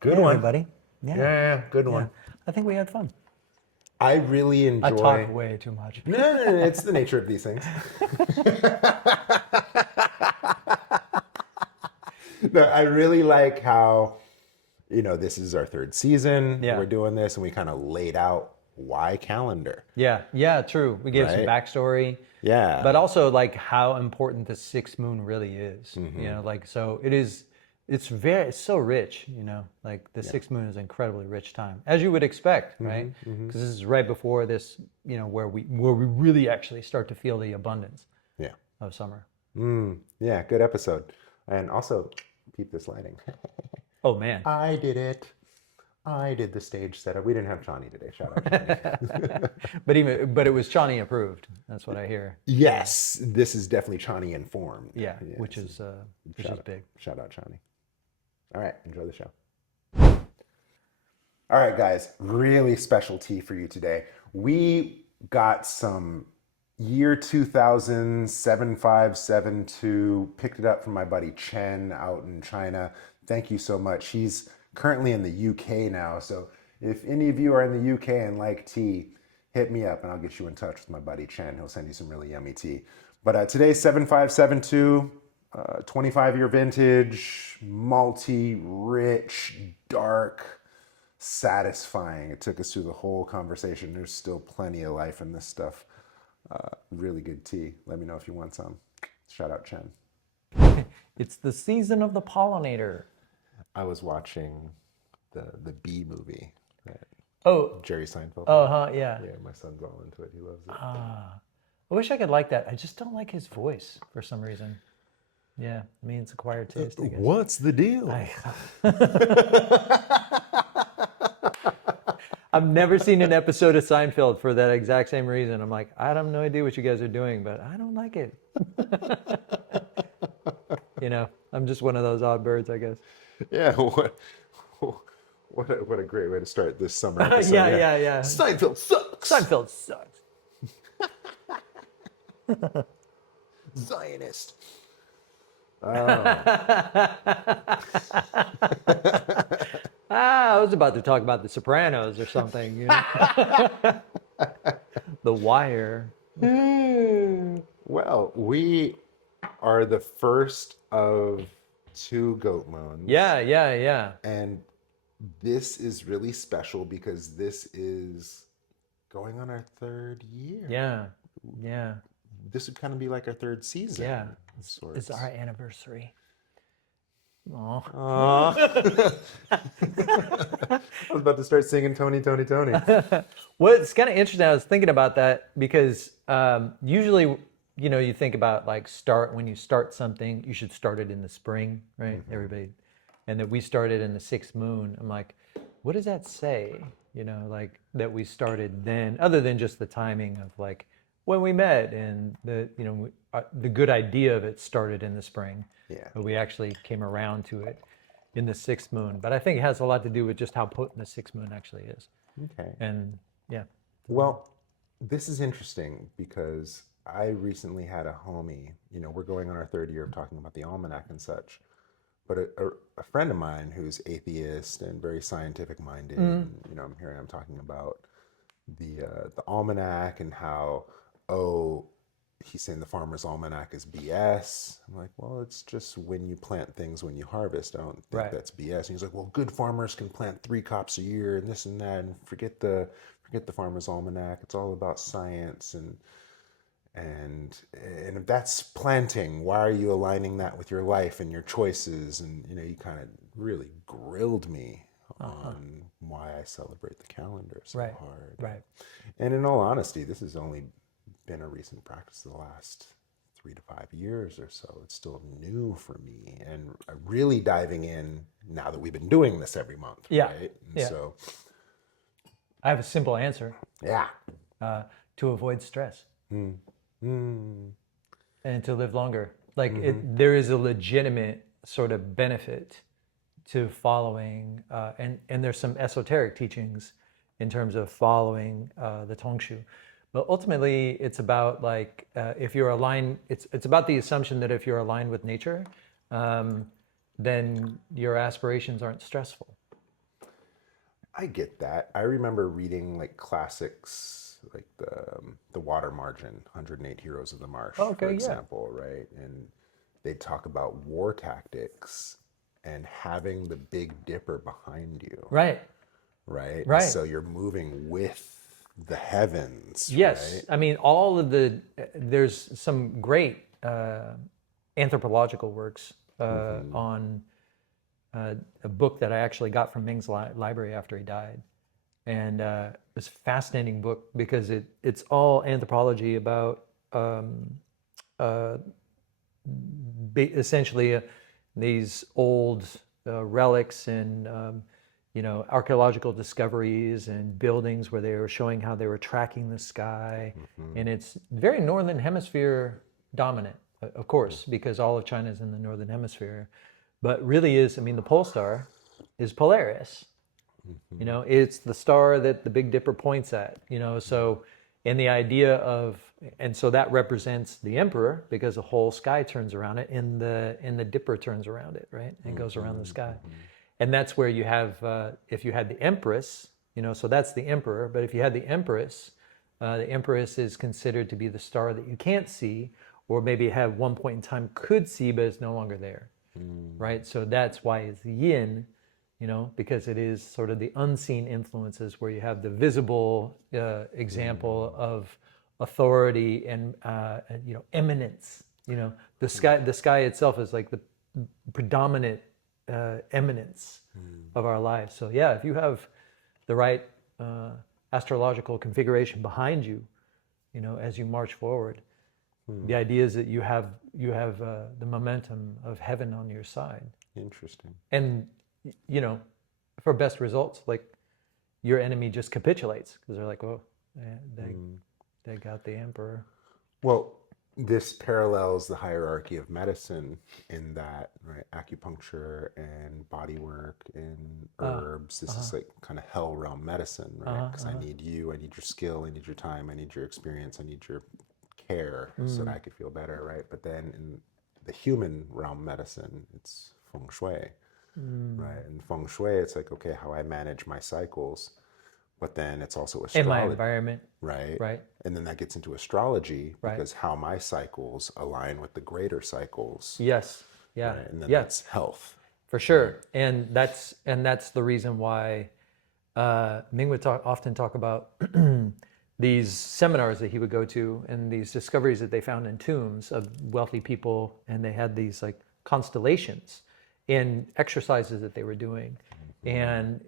Good Hey, one. everybody. Yeah, good Yeah. one. I think we had fun. I really I talk enjoy. way too much. No, it's the nature of these things. No, I really like how, this is our third season. Yeah. We're doing this, and we kind of laid out why calendar, Yeah. Yeah, true. We gave some right? backstory, Yeah. but also like how important the sixth moon really is. Mm-hmm. Like so it's so rich, like the Yeah. sixth moon is an incredibly rich time, as you would expect, right? Mm-hmm. Mm-hmm. Because this is right before this, where we really actually start to feel the abundance Yeah. of summer. Yeah, good episode. And also, keep this lighting. Oh man. I did it. I did the stage setup. We didn't have Chani today. Shout out Chani. But it was Chani approved. That's what I hear. Yes, this is definitely Chani informed. Yeah, Yes. which is big. Shout out Chani. All right, enjoy the show. All right, guys, really special tea for you today. We got some year 2000 7572, picked it up from my buddy Chen out in China. Thank you so much. He's currently in the UK now, so if any of you are in the UK and like tea, hit me up and I'll get you in touch with my buddy Chen. He'll send you some really yummy tea. But today's 7572, 25-year vintage, malty, rich, dark, satisfying. It took us through the whole conversation. There's still plenty of life in this stuff. Really good tea. Let me know if you want some. Shout out Chen. It's the season of the pollinator. I was watching the Bee movie that Oh, Jerry Seinfeld. yeah. Yeah, my son's all into it. He loves it. I wish I could like that. I just don't like his voice for some reason. Yeah, I mean, it's acquired taste, I guess. What's the deal? I've never seen an episode of Seinfeld for that exact same reason. I'm like, I have no idea what you guys are doing, but I don't like it. I'm just one of those odd birds, I guess. Yeah, what a great way to start this summer episode. Yeah. Seinfeld sucks. Seinfeld sucks. Zionist. I was about to talk about The Sopranos or something. The Wire. Well, we are the first of two goat moons. Yeah. And this is really special because this is going on our third year. Yeah. This would kind of be like our third season. Yeah. Sorts. It's our anniversary. Aw. I was about to start singing Tony, Tony, Tony. Well, it's kind of interesting. I was thinking about that because usually, you think about like when you start something, you should start it in the spring, right? Mm-hmm. Everybody. And that we started in the sixth moon. I'm like, what does that say? Like that we started then, other than just the timing of like when we met and the good idea of it started in the spring. Yeah. But we actually came around to it in the sixth moon. But I think it has a lot to do with just how potent the sixth moon actually is. Okay. And yeah. Well, this is interesting because I recently had a homie, we're going on our third year of talking about the almanac and such, but a friend of mine who's atheist and very scientific minded, and, I'm talking about the almanac and how, he's saying the farmer's almanac is BS. I'm like, well, it's just when you plant things, when you harvest. I don't think Right. that's BS. And he's like, well, good farmers can plant 3 crops a year and this and that, and forget the farmer's almanac. It's all about science and if that's planting, why are you aligning that with your life and your choices? And you kind of really grilled me on why I celebrate the calendar so Right. hard. Right. And in all honesty, this has only been a recent practice the last 3 to 5 years or so. It's still new for me, and really diving in now that we've been doing this every month. Yeah. Right? And Yeah. so, I have a simple answer. yeah. To avoid stress Mm. and to live longer. Like there is a legitimate sort of benefit to following, and there's some esoteric teachings in terms of following the Tongshu. But ultimately, it's about like if you're aligned. It's about the assumption that if you're aligned with nature, then your aspirations aren't stressful. I get that. I remember reading like classics like the Water Margin, 108 Heroes of the Marsh, for Okay, yeah. example, right? And they talk about war tactics and having the Big Dipper behind you, Right, right? And right. so you're moving with the heavens, Yes, right? I mean all of the there's some great anthropological works Mm-hmm. on a book that I actually got from Ming's library after he died, and it's a fascinating book because it's all anthropology about uh, essentially these old relics and archaeological discoveries and buildings where they were showing how they were tracking the sky, Mm-hmm. and it's very northern hemisphere dominant, of course, because all of China is in the northern hemisphere, but really is, I mean, the pole star is Polaris. Mm-hmm. It's the star that the Big Dipper points at, so, and the idea of, and so that represents the emperor because the whole sky turns around it, and the dipper turns around it, right? And goes around the Mm-hmm. sky. Mm-hmm. And that's where you have, if you had the empress, so that's the emperor, but if you had the empress is considered to be the star that you can't see, or maybe at one point in time could see, but it's no longer there, Mm-hmm. right? So that's why it's yin, because it is sort of the unseen influences where you have the visible example of authority and eminence. The sky itself is like the predominant eminence of our lives. So yeah, if you have the right astrological configuration behind you, as you march forward, Hmm. the idea is that you have the momentum of heaven on your side, Interesting. and you know, for best results, like your enemy just capitulates because they're like, oh, they Mm. they got the emperor. Well, this parallels the hierarchy of medicine in that, right? Acupuncture and body work and Uh, herbs. This uh-huh, is like kind of hell realm medicine, right? uh-huh, Because I uh-huh. need you, I need your skill, I need your time, I need your experience, I need your care so that Mm, I could feel better, right? But then in the human realm medicine, it's feng shui, mm. right? And feng shui, it's like, okay, how I manage my cycles, but then it's also In my astrology, environment, right? right, And then that gets into astrology right. because how my cycles align with the greater cycles, Yes, yeah, right? And then yeah, that's health, for right? sure. And that's the reason why Ming would often talk about these seminars that he would go to and these discoveries that they found in tombs of wealthy people, and they had these like constellations in exercises that they were doing. Mm-hmm. And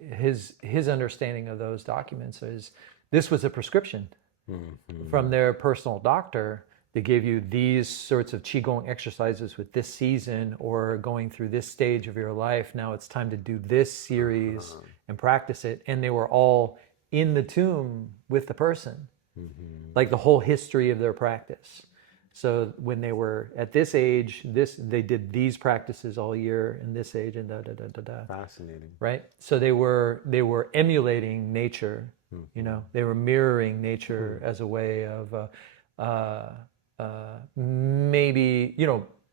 his understanding of those documents is this was a prescription from Mm-hmm. their personal doctor that gave you these sorts of qigong exercises with this season or going through this stage of your life. Now it's time to do this series Uh-huh. and practice it. And they were all in the tomb with the person, Mm-hmm. like the whole history of their practice. So when they were at this age, they did these practices all year in this age, and da da da da da, Fascinating. right? So they were emulating nature. Mm-hmm. They were mirroring Hmm. nature as a way of maybe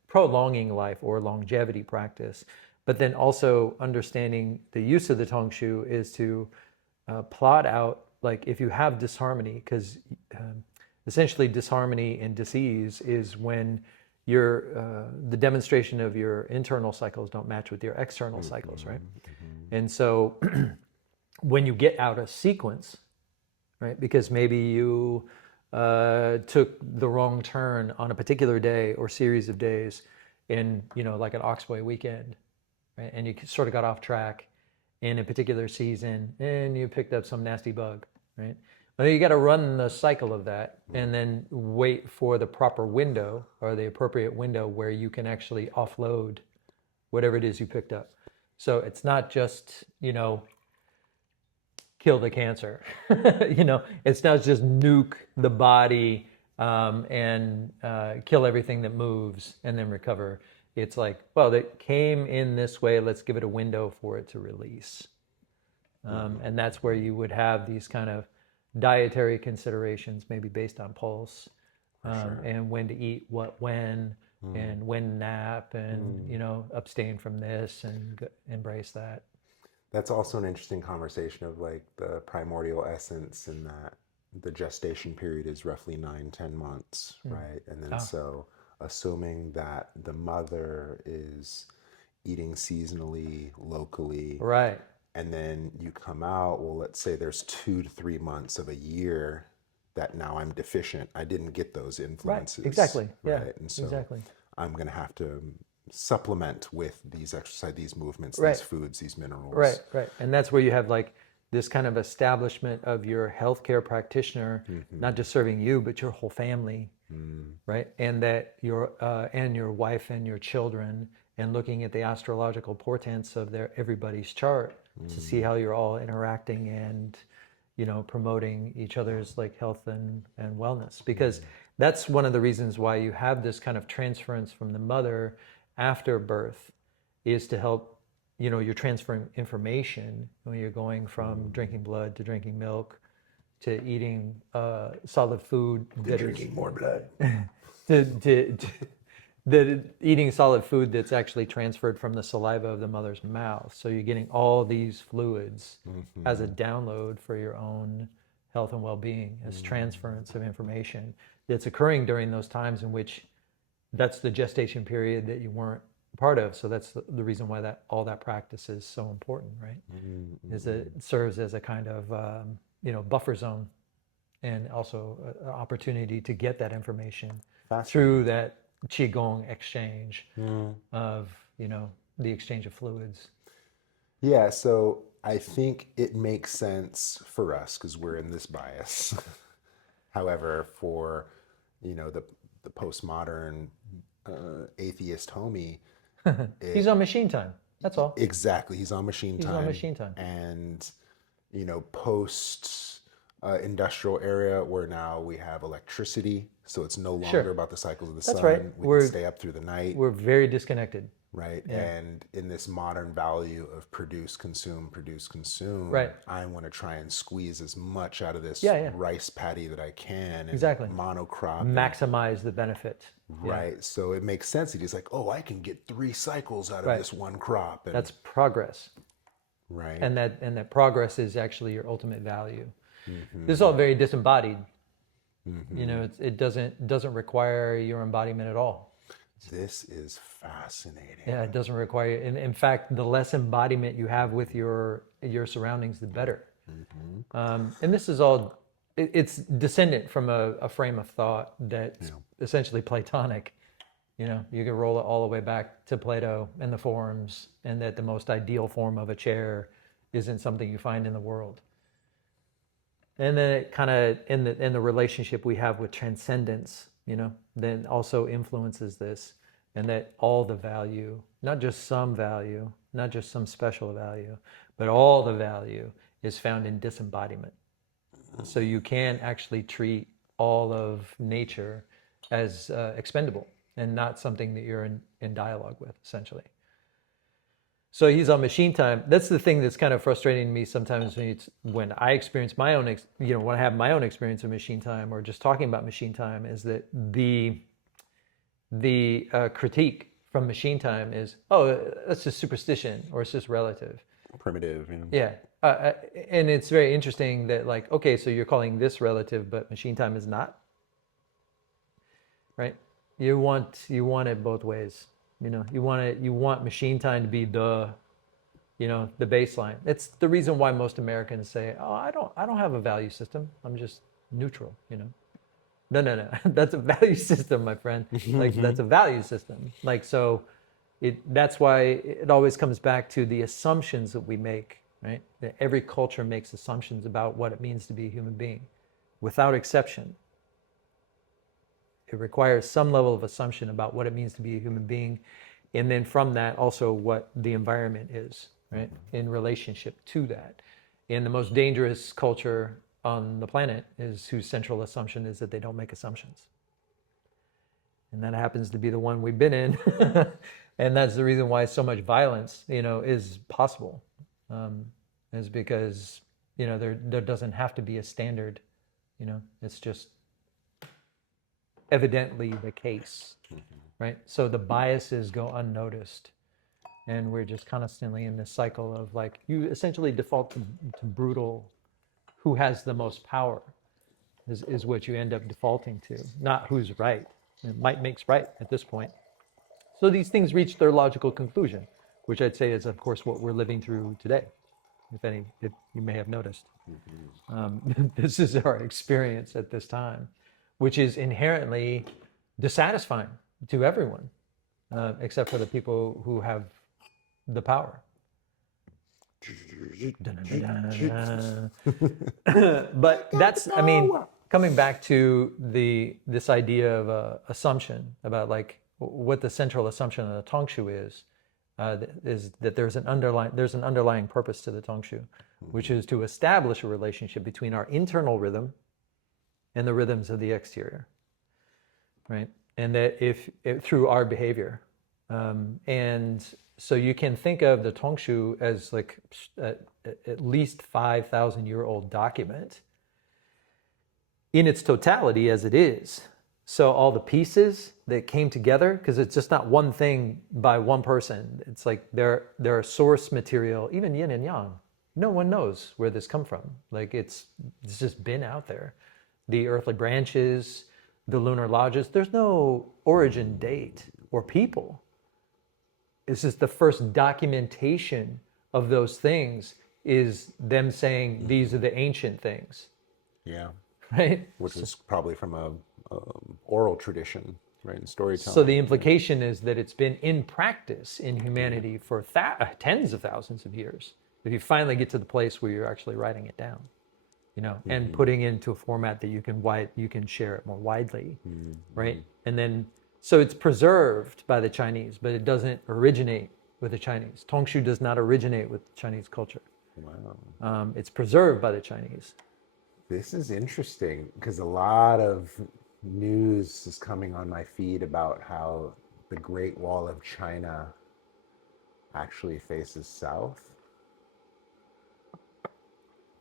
prolonging life or longevity practice, but then also understanding the use of the tongshu is to plot out, like if you have disharmony, because essentially disharmony and disease is when the demonstration of your internal cycles don't match with your external cycles, right? Mm-hmm. And so when you get out of sequence, right, because maybe you took the wrong turn on a particular day or series of days in, like an Oxbow weekend, right, and you sort of got off track in a particular season and you picked up some nasty bug, right? Well, you got to run the cycle of that and then wait for the proper window or the appropriate window where you can actually offload whatever it is you picked up. So it's not just, kill the cancer. It's not just nuke the body and kill everything that moves and then recover. It's like, well, it came in this way. Let's give it a window for it to release. Mm-hmm. And that's where you would have these kind of dietary considerations, maybe based on pulse, For sure. and when to eat what when, Mm. and when to nap, and Mm. abstain from this and embrace that. That's also an interesting conversation of like the primordial essence and that the gestation period is roughly 9, 10 months, Mm. right? And then Ah, so assuming that the mother is eating seasonally, locally, right, and then you come out, well, let's say there's 2 to 3 months of a year that now I'm deficient. I didn't get those right, influences, exactly, yeah, right? And so exactly, I'm going to have to supplement with these exercise, these movements, these right. foods, these Right, minerals. right. And that's where you have like this kind of establishment of your healthcare practitioner, not Mm-hmm. just serving you, but your whole family, Mm, right? And that your and your wife and your children, and looking at the astrological portents of their everybody's chart to see mm, how you're all interacting and promoting each other's like health and wellness, because mm, that's one of the reasons why you have this kind of transference from the mother after birth, is to help, you're transferring information when you're going from mm. drinking blood to drinking milk to eating solid food To that is drinking more blood. to that eating solid food that's actually transferred from the saliva of the mother's mouth. So you're getting all these fluids as a Mm-hmm. download for your own health and well-being, as Mm. transference of information that's occurring during those times in which that's the gestation period that you weren't part of. So that's the reason why that all that practice is so important, right? Mm, mm, Is that mm. it serves as a kind of buffer zone, and also an opportunity to get that information through Fascinating. that qigong exchange Mm. of the exchange of fluids. Yeah, so I think it makes sense for us because we're in this bias. However, for the postmodern atheist homie, He's it on machine time. That's all. exactly he's on machine He's on time, machine time. and post industrial era where now we have electricity, so it's no longer Sure, about the cycles of the that's right. sun. We can We're stay up through the night, we're very disconnected. right? Yeah. And in this modern value of produce, consume, Right. I want to try and squeeze as much out of this Yeah. Yeah. rice paddy that I can and Exactly. monocrop and Maximize the benefit. Yeah. right. So it makes sense that he's like, oh, I can get 3 cycles out of Right. this one crop, and That's progress, right. and that progress is actually your ultimate value. This is Mm-hmm. all very disembodied. Mm-hmm. It doesn't require your embodiment at all. This is fascinating. Yeah, it doesn't require. In fact, the less embodiment you have with your surroundings, the better. Mm-hmm. And this is all. It's descendant from a frame of thought that's Yeah. essentially Platonic. You can roll it all the way back to Plato and the forms, and that the most ideal form of a chair isn't something you find in the world. And then it kind of in the relationship we have with transcendence, then also influences this, and that all the value, not just some value, not just some special value, but all the value is found in disembodiment. So you can actually treat all of nature as expendable and not something that you're in dialogue with, essentially. So he's on machine time. That's the thing that's kind of frustrating to me sometimes when I experience my own, when I have my own experience of machine time or just talking about machine time, is that the critique from machine time is, oh, that's just superstition or it's just relative. Primitive. Yeah. And it's very interesting that, like, okay, so you're calling this relative, but machine time is not, right? You want it both ways. You want machine time to be the baseline. It's the reason why most Americans say, "Oh, I don't have a value system. I'm just neutral." No. That's a value system, my friend. Like, that's a value system. Like, so that's why it always comes back to the assumptions that we make, right? That every culture makes assumptions about what it means to be a human being, without exception. It requires some level of assumption about what it means to be a human being, and then from that also what the environment is, right, in relationship to that. And the most dangerous culture on the planet is whose central assumption is that they don't make assumptions. And that happens to be the one we've been in. And that's the reason why so much violence, is possible, is because, there doesn't have to be a standard, it's just evidently the case, right? So the biases go unnoticed. and we're just constantly in this cycle of like you essentially default to brutal, who has the most power is what you end up defaulting to, not who's right. And might makes right at this point. So these things reach their logical conclusion, which I'd say is, of course, what we're living through today. If you may have noticed, this is our experience at this time, which is inherently dissatisfying to everyone, except for the people who have the power. But that's, I mean, coming back to this idea of assumption about like what the central assumption of the Tongshu is that there's an underlying purpose to the Tongshu, which is to establish a relationship between our internal rhythm and the rhythms of the exterior, right? And that if through our behavior, and so you can think of the Tongshu as like at least 5,000-year-old document in its totality as it is. So all the pieces that came together, because it's just not one thing by one person. It's like there are source material, even yin and yang. No one knows where this come from. Like it's just been out there. The earthly branches, the lunar lodges, there's no origin date or people. This is the first documentation of those things, is them saying these are the ancient things. Yeah. Right? Which is probably from a oral tradition, right, in storytelling. So the implication is that it's been in practice in humanity for tens of thousands of years. If you finally get to the place where you're actually writing it down, and putting it into a format that you can share it more widely, right? And then, so it's preserved by the Chinese, but it doesn't originate with the Chinese. Tongshu does not originate with Chinese culture. Wow. It's preserved by the Chinese. This is interesting because a lot of news is coming on my feed about how the Great Wall of China actually faces south,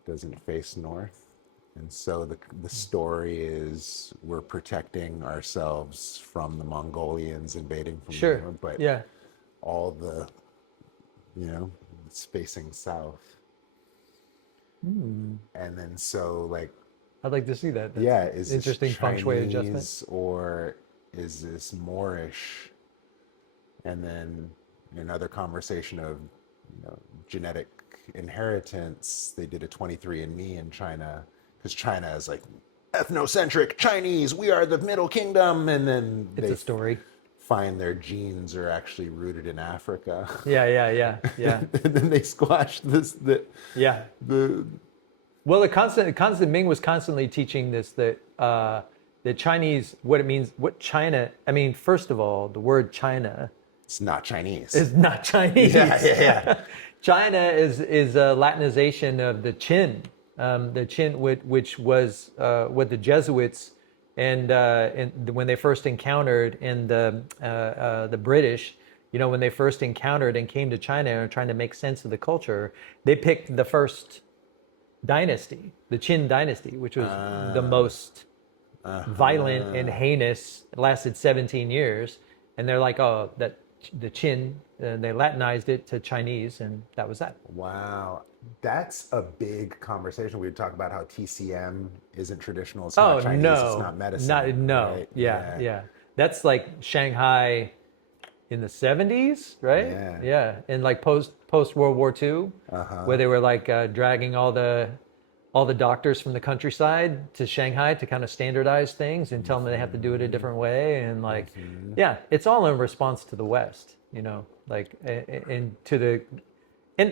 doesn't face north. And so the story is we're protecting ourselves from the Mongolians invading from north, but yeah, all the, it's facing south. And then so like, I'd like to see that. That's is interesting this feng shui Chinese adjustment. or is this Moorish? And then another conversation of genetic inheritance. They did a 23andMe in China because China is like ethnocentric Chinese. We are the Middle Kingdom, and then It's a story. Find their genes are actually rooted in Africa. Yeah. And then they squashed the Well, the constant Ming was constantly teaching this, that the Chinese, what it means, what China. I mean, first of all, the word China. It's not Chinese. Is not Chinese. Yeah. China is a Latinization of the Qin, the Qin, which was what the Jesuits and when they first encountered, and the British, when they first encountered and came to China and trying to make sense of the culture, they picked the first dynasty, the Qin dynasty, which was the most violent and heinous. It lasted 17 years, and they're like, oh, that the Qin, they Latinized it to Chinese, and that was that. Wow. That's a big conversation. We would talk about how TCM isn't traditional. It's not Chinese. It's not medicine. Right? Yeah. That's like Shanghai in the 70s, right? Yeah. And like post World War II, where they were like dragging all the doctors from the countryside to Shanghai to kind of standardize things and tell them they have to do it a different way. And like, it's all in response to the West, like, and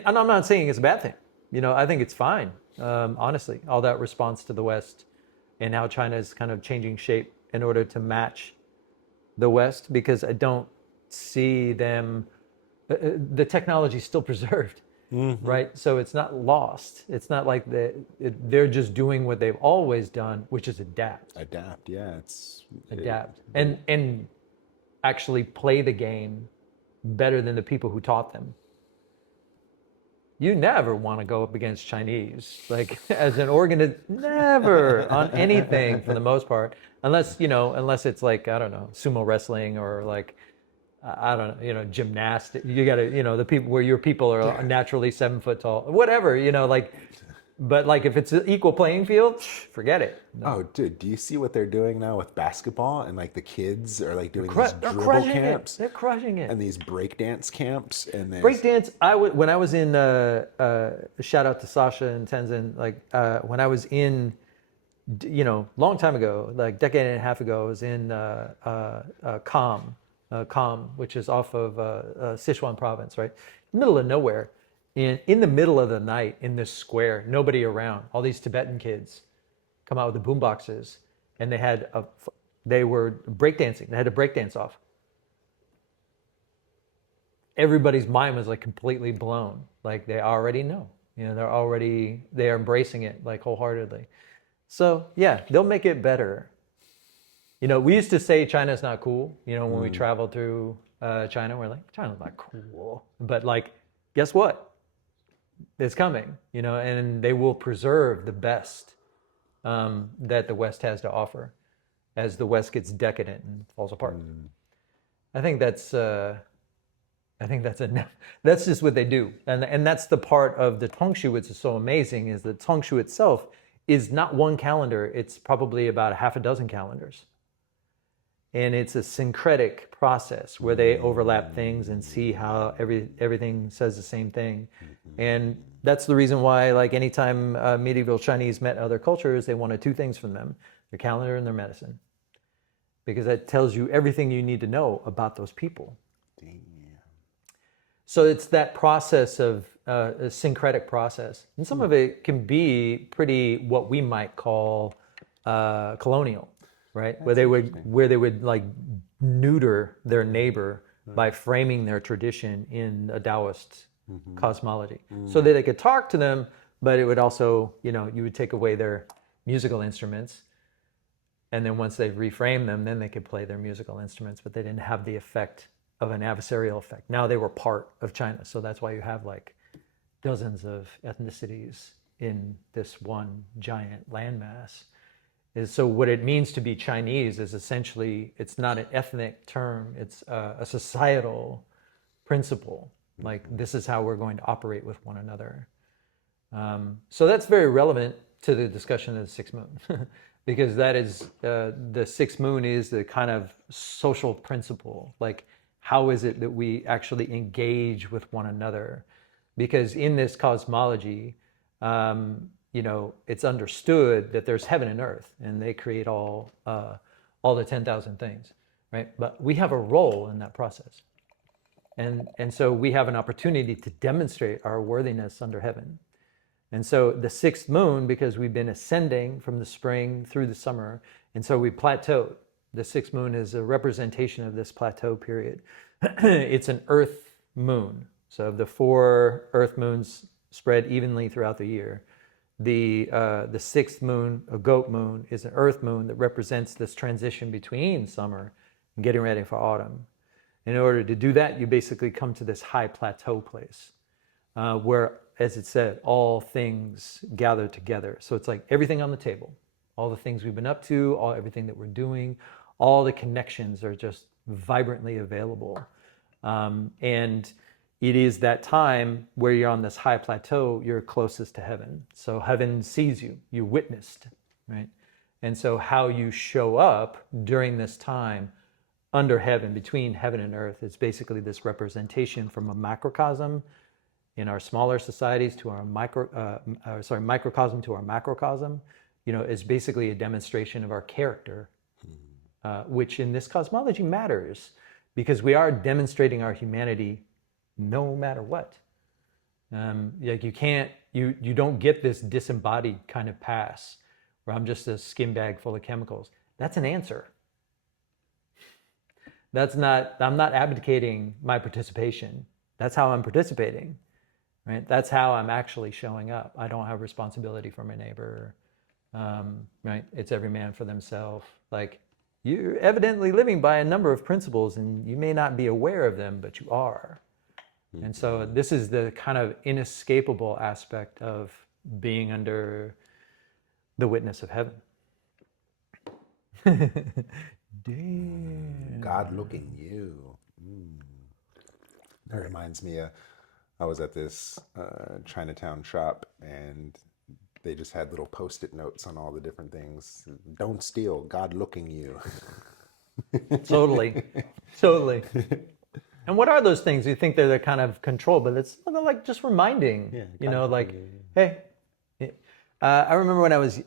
I'm not saying it's a bad thing. I think it's fine. Honestly, all that response to the West and how China is kind of changing shape in order to match the West, because I don't see them, the technology is still preserved. Right, so it's not lost. It's not like they're just doing what they've always done, which is adapt. Adapt, and actually play the game better than the people who taught them. You never want to go up against Chinese, like as an organism, never on anything for the most part, unless it's like, I don't know, sumo wrestling or like I don't know, gymnastic. You got to, the people where your people are naturally 7 foot tall, whatever, like, but like if it's an equal playing field, forget it. No. Oh, dude, do you see what they're doing now with basketball? And like the kids are like doing these They're dribble crushing camps it. They're crushing it. and these breakdance camps. And there's Breakdance. When I was in, shout out to Sasha and Tenzin. Like when I was in, long time ago, like decade and a half ago, I was in Kham, which is off of Sichuan province, right, middle of nowhere, in the middle of the night in this square, nobody around. All these Tibetan kids come out with the boom boxes, and they were breakdancing. They had to breakdance off. Everybody's mind was like completely blown. Like they already know, they're embracing it like wholeheartedly. So yeah, they'll make it better. We used to say China's not cool. When we traveled through China, we're like, China's not cool. But like, guess what? It's coming, and they will preserve the best that the West has to offer as the West gets decadent and falls apart. I think that's enough. That's just what they do. And that's the part of the Tongshu which is so amazing, is the Tongshu itself is not one calendar. It's probably about a half a dozen calendars. And it's a syncretic process where they overlap things and see how everything says the same thing. And that's the reason why, like, anytime medieval Chinese met other cultures, they wanted two things from them: their calendar and their medicine. Because that tells you everything you need to know about those people. So it's that process of a syncretic process. And some of it can be pretty, what we might call colonial, right? Where they would like neuter their neighbor by framing their tradition in a Taoist cosmology, so that they could talk to them, but it would also, you would take away their musical instruments, and then once they've reframed them, then they could play their musical instruments, but they didn't have the effect of an adversarial effect. Now they were part of China, so that's why you have like dozens of ethnicities in this one giant landmass. So what it means to be Chinese is essentially, it's not an ethnic term, it's a societal principle. Like, this is how we're going to operate with one another. So that's very relevant to the discussion of the sixth moon, because that is, the sixth moon is the kind of social principle. Like, how is it that we actually engage with one another? Because in this cosmology, it's understood that there's heaven and earth, and they create all the 10,000 things, right? But we have a role in that process. And so we have an opportunity to demonstrate our worthiness under heaven. And so the sixth moon, because we've been ascending from the spring through the summer, and so we plateaued. The sixth moon is a representation of this plateau period. It's an earth moon. So of the 4 earth moons spread evenly throughout the year, the sixth moon, a goat moon, is an earth moon that represents this transition between summer and getting ready for autumn. In order to do that, you basically come to this high plateau place where, as it said, all things gather together. So it's like everything on the table, all the things we've been up to, everything that we're doing, all the connections are just vibrantly available. And it is that time where you're on this high plateau, you're closest to heaven. So heaven sees you, you're witnessed, right? And so how you show up during this time under heaven, between heaven and earth, is basically this representation from a macrocosm in our smaller societies to our microcosm to our macrocosm, is basically a demonstration of our character, which in this cosmology matters, because we are demonstrating our humanity no matter what. Like you don't get this disembodied kind of pass where I'm just a skin bag full of chemicals. That's an answer. I'm not abdicating my participation. That's how I'm participating, right? That's how I'm actually showing up. I don't have responsibility for my neighbor, right? It's every man for themselves. Like, you're evidently living by a number of principles, and you may not be aware of them, but you are. And so this is the kind of inescapable aspect of being under the witness of heaven. Damn. God looking you. That reminds me, I was at this Chinatown shop, and they just had little post-it notes on all the different things. Don't steal, God looking you. Totally, totally. And what are those things? You think they're kind of control, but they're like just reminding, like, hey. I remember when I was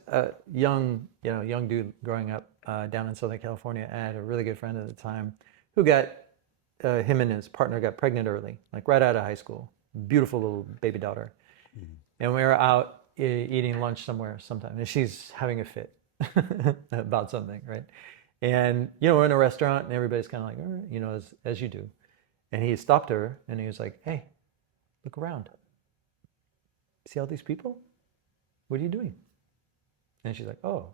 young dude growing up down in Southern California. I had a really good friend at the time who got, him and his partner got pregnant early, like right out of high school. Beautiful little baby daughter. And we were out eating lunch somewhere sometime, and she's having a fit about something, right? And, we're in a restaurant, and everybody's kind of like, all right, as you do. And he stopped her, and he was like, hey, look around. See all these people? What are you doing? And she's like, oh.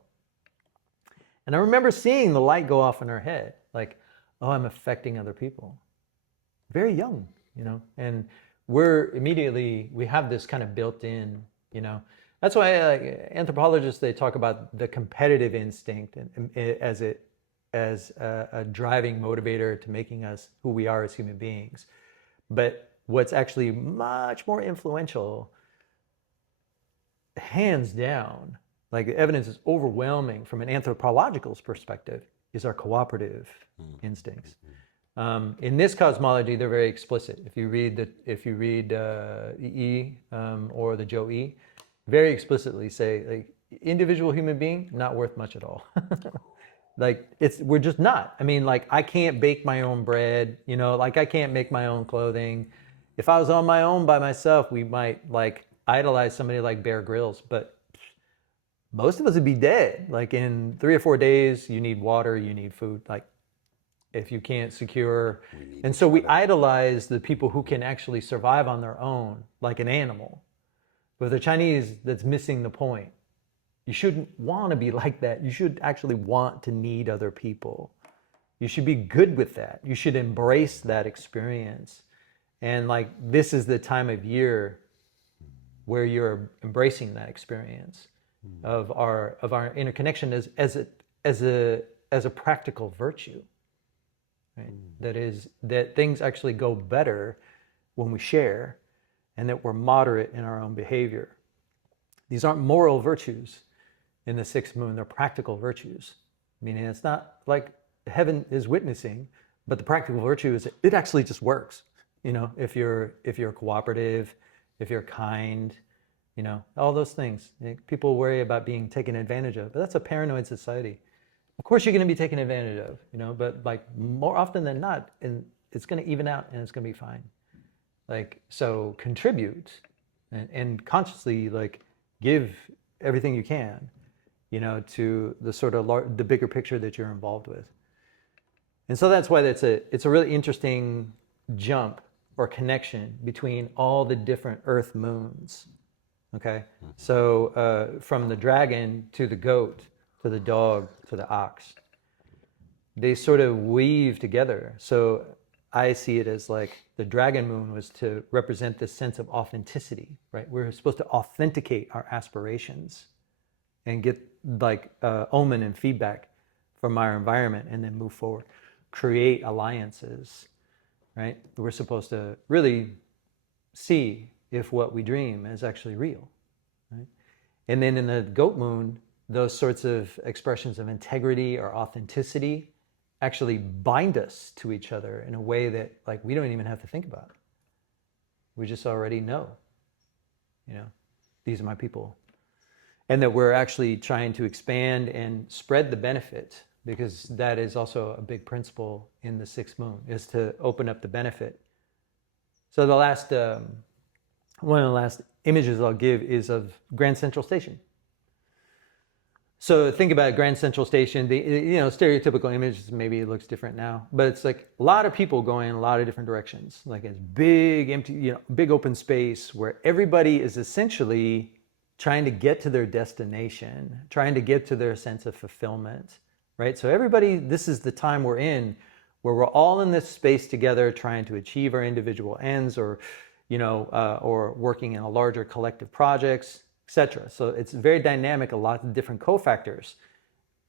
And I remember seeing the light go off in her head, like, oh, I'm affecting other people. Very young, and we have this kind of built in, That's why anthropologists, they talk about the competitive instinct as a driving motivator to making us who we are as human beings. But what's actually much more influential, hands down, like the evidence is overwhelming from an anthropological perspective, is our cooperative instincts. In this cosmology, they're very explicit. If you read E or the Joe E, very explicitly say, like, individual human being, not worth much at all. Like, we're just not. I mean, like, I can't bake my own bread, like I can't make my own clothing. If I was on my own by myself, we might like idolize somebody like Bear Grylls, but most of us would be dead. Like in 3 or 4 days, you need water, you need food. Like, if you can't secure, and so we idolize the people who can actually survive on their own, like an animal. But the Chinese, that's missing the point. You shouldn't want to be like that. You should actually want to need other people. You should be good with that. You should embrace that experience. And like, this is the time of year where you're embracing that experience of our interconnection as a practical virtue. Right? That things actually go better when we share, and that we're moderate in our own behavior. These aren't moral virtues in the sixth moon, they're practical virtues. Meaning it's not like heaven is witnessing, but the practical virtue is it actually just works. If you're cooperative, if you're kind, all those things. People worry about being taken advantage of, but that's a paranoid society. Of course you're going to be taken advantage of, but like more often than not, and it's going to even out and it's going to be fine. Like, so contribute and consciously like give everything you can, to the sort of the bigger picture that you're involved with. And so that's why it's a really interesting jump or connection between all the different earth moons. Okay. So from the dragon to the goat, to the dog, to the ox, they sort of weave together. So I see it as like the dragon moon was to represent this sense of authenticity, right? We're supposed to authenticate our aspirations and get like omen and feedback from our environment and then move forward, create alliances, right? We're supposed to really see if what we dream is actually real, right? And then in the goat moon, those sorts of expressions of integrity or authenticity actually bind us to each other in a way that like we don't even have to think about. We just already know, these are my people. And that we're actually trying to expand and spread the benefit, because that is also a big principle in the sixth moon, is to open up the benefit. So one of the last images I'll give is of Grand Central Station. So think about Grand Central Station, the stereotypical image, maybe it looks different now, but it's like a lot of people going in a lot of different directions. Like it's big, empty, big open space where everybody is essentially trying to get to their destination, trying to get to their sense of fulfillment, right? So everybody, this is the time we're in where we're all in this space together trying to achieve our individual ends or working in a larger collective projects, etc. So it's very dynamic, a lot of different cofactors.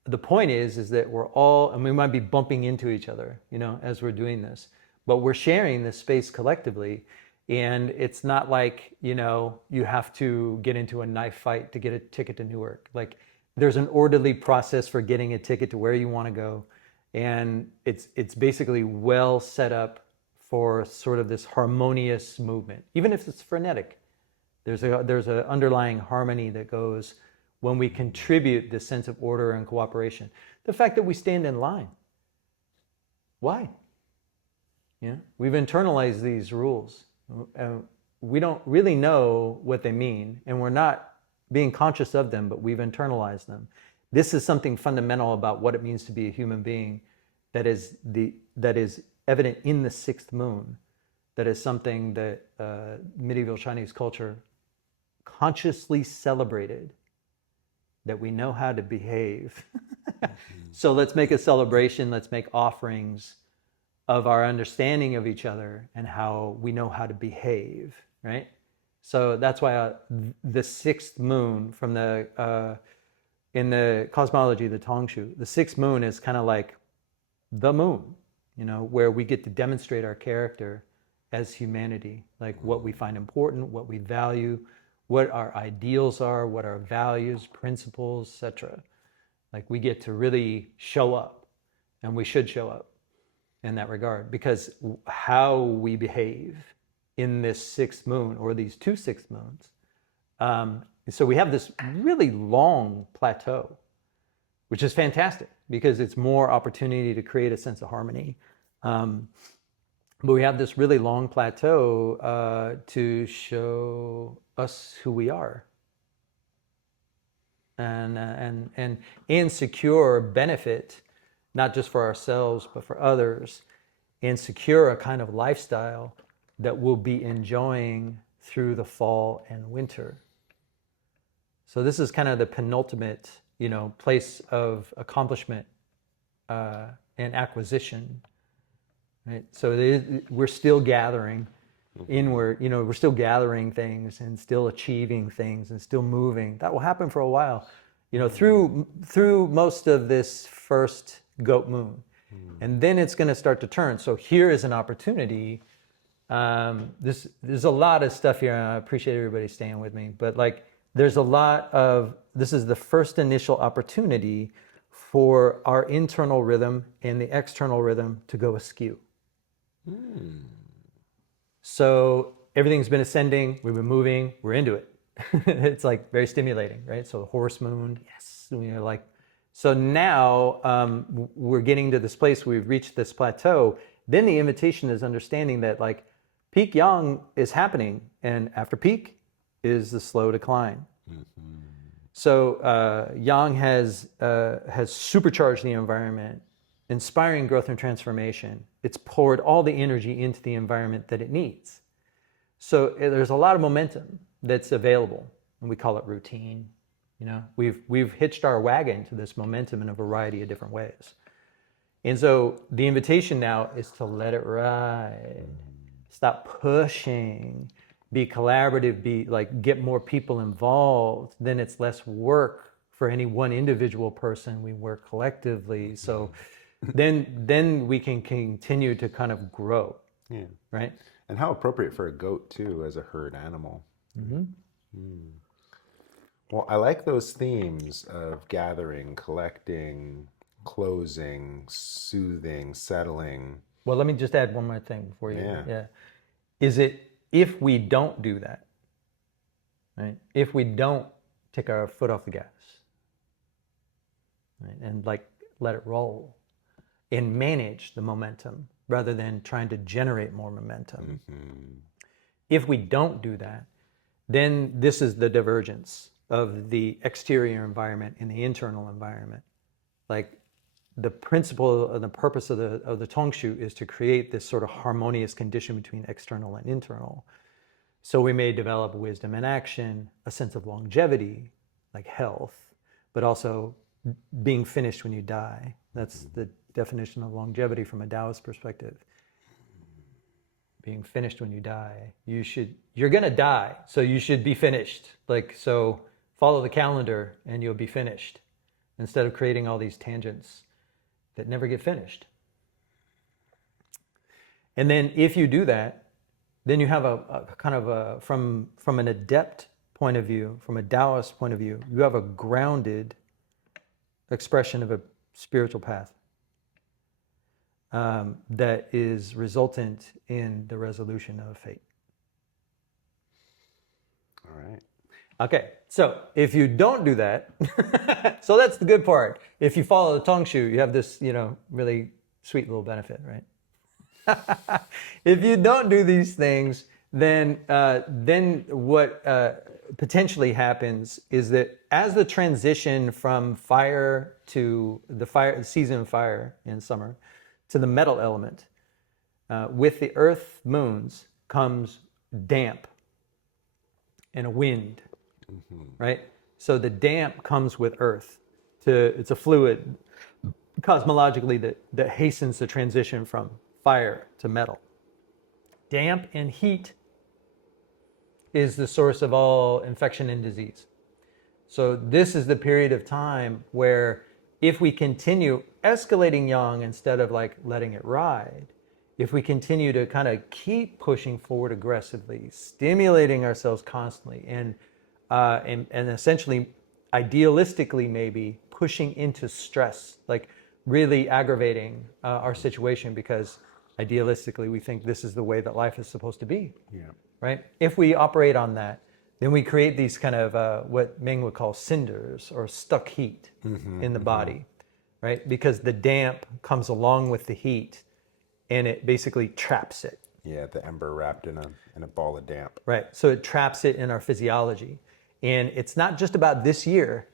The point is that we're all, and we might be bumping into each other, as we're doing this, but we're sharing this space collectively. And it's not like, you have to get into a knife fight to get a ticket to Newark. Like, there's an orderly process for getting a ticket to where you want to go. And it's basically well set up for sort of this harmonious movement, even if it's frenetic. There's a underlying harmony that goes when we contribute this sense of order and cooperation. The fact that we stand in line. Why? We've internalized these rules. We don't really know what they mean, and we're not being conscious of them, but we've internalized them. This is something fundamental about what it means to be a human being that is evident in the sixth moon. That is something that medieval Chinese culture consciously celebrated, that we know how to behave. So let's make a celebration, let's make offerings of our understanding of each other and how we know how to behave, right? So that's why the sixth moon from in the cosmology, the Tongshu, the sixth moon is kind of like the moon, where we get to demonstrate our character as humanity, like what we find important, what we value, what our ideals are, what our values, principles, etc. Like, we get to really show up, and we should show up in that regard, because how we behave in this sixth moon, or these two sixth moons. So we have this really long plateau, which is fantastic because it's more opportunity to create a sense of harmony. But we have this really long plateau to show us who we are, and secure benefit, not just for ourselves but for others, and secure a kind of lifestyle that we'll be enjoying through the fall and winter. So this is kind of the penultimate, place of accomplishment and acquisition, right? So we're still gathering inward, we're still gathering things and still achieving things and still moving. That will happen for a while, through most of this first goat moon. And then it's going to start to turn. So here is an opportunity. There's a lot of stuff here, and I appreciate everybody staying with me, but there's a lot of, this is the first initial opportunity for our internal rhythm and the external rhythm to go askew. So everything's been ascending, we've been moving, we're into it. It's very stimulating, right? So the horse moon, yes. So now we're getting to this place, we've reached this plateau. Then the invitation is understanding that peak yang is happening, and after peak is the slow decline. So yang has supercharged the environment, inspiring growth and transformation. It's poured all the energy into the environment that it needs. So there's a lot of momentum that's available, and we call it routine. We've hitched our wagon to this momentum in a variety of different ways. And so the invitation now is to let it ride. Stop pushing. Be collaborative. Get more people involved. Then it's less work for any one individual person. We work collectively. So then we can continue to kind of grow. Yeah. Right? And how appropriate for a goat too, as a herd animal. Well, I like those themes of gathering, collecting, closing, soothing, settling. Well, let me just add one more thing before you. Yeah. Is it, if we don't do that, right? If we don't take our foot off the gas, right, and let it roll and manage the momentum rather than trying to generate more momentum. If we don't do that, then this is the divergence of the exterior environment and the internal environment. The principle and the purpose of the Tongshu is to create this sort of harmonious condition between external and internal. So we may develop wisdom and action, a sense of longevity, like health, but also being finished when you die. That's the definition of longevity from a Taoist perspective. Being finished when you die. You're gonna die, so you should be finished. So follow the calendar and you'll be finished, instead of creating all these tangents that never get finished. And then if you do that, then you have a kind of a, from an adept point of view, from a Taoist point of view, you have a grounded expression of a spiritual path that is resultant in the resolution of fate. All right. Okay, so if you don't do that, so that's the good part. If you follow the Tong Shu, you have this, really sweet little benefit, right? If you don't do these things, then what potentially happens is that as the transition from fire to the season of fire in summer to the metal element, with the earth moons comes damp and a wind, right? So the damp comes with earth. It's a fluid cosmologically that hastens the transition from fire to metal. Damp and heat is the source of all infection and disease. So this is the period of time where if we continue escalating yang instead of like letting it ride, if we continue to kind of keep pushing forward aggressively, stimulating ourselves constantly, and essentially, idealistically maybe pushing into stress, like really aggravating our situation because idealistically we think this is the way that life is supposed to be. Yeah. Right? If we operate on that, then we create these kind of what Ming would call cinders or stuck heat in the body, right? Because the damp comes along with the heat and it basically traps it. Yeah, the ember wrapped in a ball of damp. Right. So it traps it in our physiology. And it's not just about this year.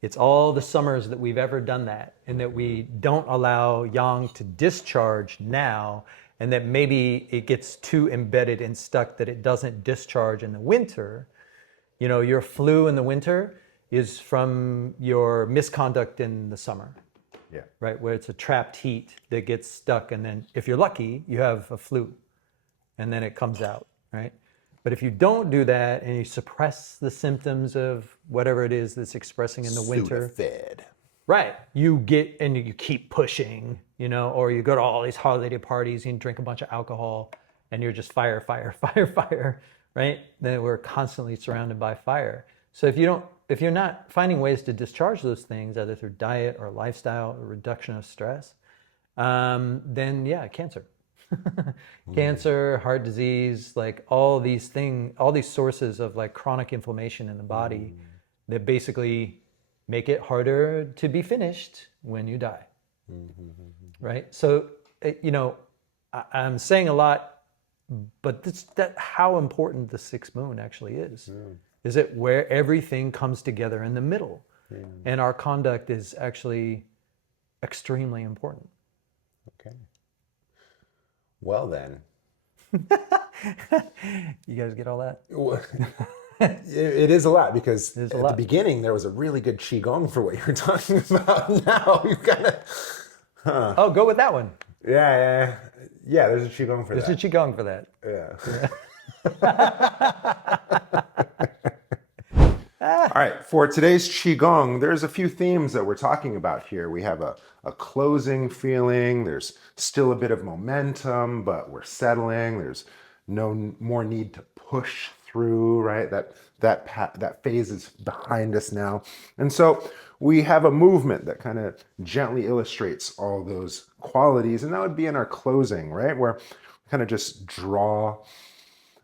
It's all the summers that we've ever done that, and that we don't allow yang to discharge now, and that maybe it gets too embedded and stuck that it doesn't discharge in the winter. Your flu in the winter is from your misconduct in the summer. Yeah. Right, where it's a trapped heat that gets stuck, and then if you're lucky, you have a flu, and then it comes out, right? But if you don't do that and you suppress the symptoms of whatever it is that's expressing in the winter, Sudafed. right, you get and you keep pushing, or you go to all these holiday parties and drink a bunch of alcohol, and you're just fire, fire, fire, fire, right? Then we're constantly surrounded by fire. So if you're not finding ways to discharge those things, either through diet or lifestyle or reduction of stress, then yeah, cancer. Cancer, heart disease, like all these sources of like chronic inflammation in the body that basically make it harder to be finished when you die. Right? So, I'm saying a lot, but how important the sixth moon actually is. Is it where everything comes together in the middle. And our conduct is actually extremely important. Okay. Well then. You guys get all that? It is a lot because It is a at lot. the beginning there was a really good qigong for what you're talking about. Now you gotta. Oh, go with that one. Yeah. There's a qigong for There's that. a qigong for that. Yeah. All right, for today's Qigong, there's a few themes that we're talking about here. We have a closing feeling, there's still a bit of momentum, but we're settling. There's no more need to push through, right? That phase is behind us now. And so we have a movement that kind of gently illustrates all those qualities, and that would be in our closing, right? Where we kind of just draw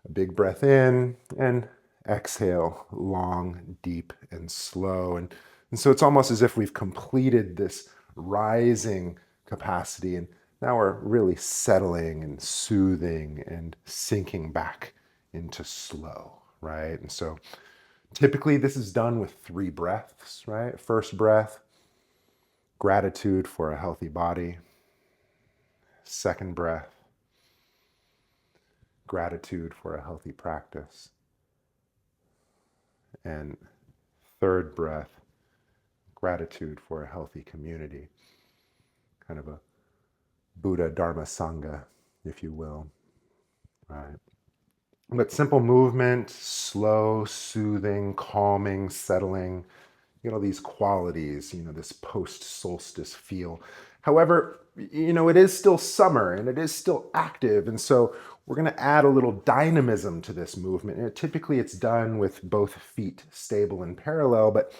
a big breath in and exhale long, deep, and slow. And so it's almost as if we've completed this rising capacity, and now we're really settling and soothing and sinking back into slow, right? And so typically this is done with 3 breaths, right? First breath, gratitude for a healthy body. Second breath, gratitude for a healthy practice. And third breath, gratitude for a healthy community. Kind of a Buddha Dharma Sangha, if you will. Right. But simple movement, slow, soothing, calming, settling, all these qualities, this post-solstice feel. However, it is still summer and it is still active. And so we're going to add a little dynamism to this movement. And typically it's done with both feet stable and parallel. But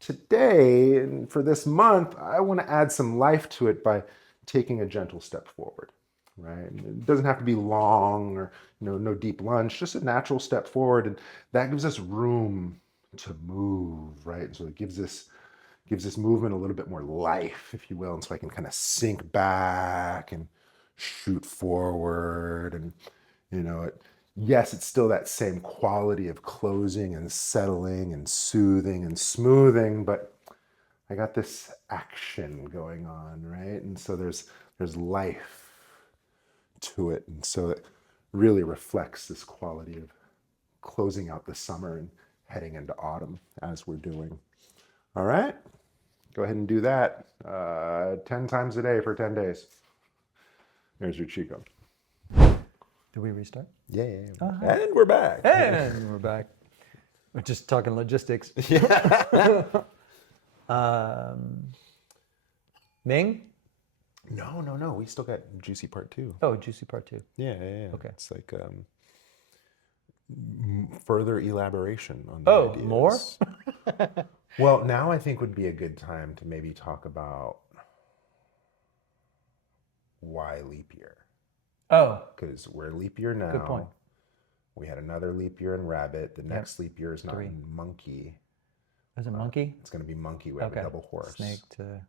today, and for this month, I want to add some life to it by taking a gentle step forward. Right? And it doesn't have to be long or no deep lunge, just a natural step forward. And that gives us room to move, right? And so it gives this movement a little bit more life, if you will. And so I can kind of sink back and shoot forward. And, yes, it's still that same quality of closing and settling and soothing and smoothing, but I got this action going on, right? And so there's life to it. And so it really reflects this quality of closing out the summer and heading into autumn as we're doing. All right. Go ahead and do that 10 times a day for 10 days. There's your Qigong. Do we restart? Yeah. And we're back. And we're back. We're just talking logistics. Ming? No. We still got juicy part 2. Oh, juicy part 2. Yeah. Okay. It's like further elaboration on the ideas. More? Well, now I think would be a good time to maybe talk about why leap year. Oh. Because we're leap year now. Good point. We had another leap year in rabbit. The next leap year is not 3. in monkey. Is it monkey? It's going to be monkey. We have a double horse. Snake to...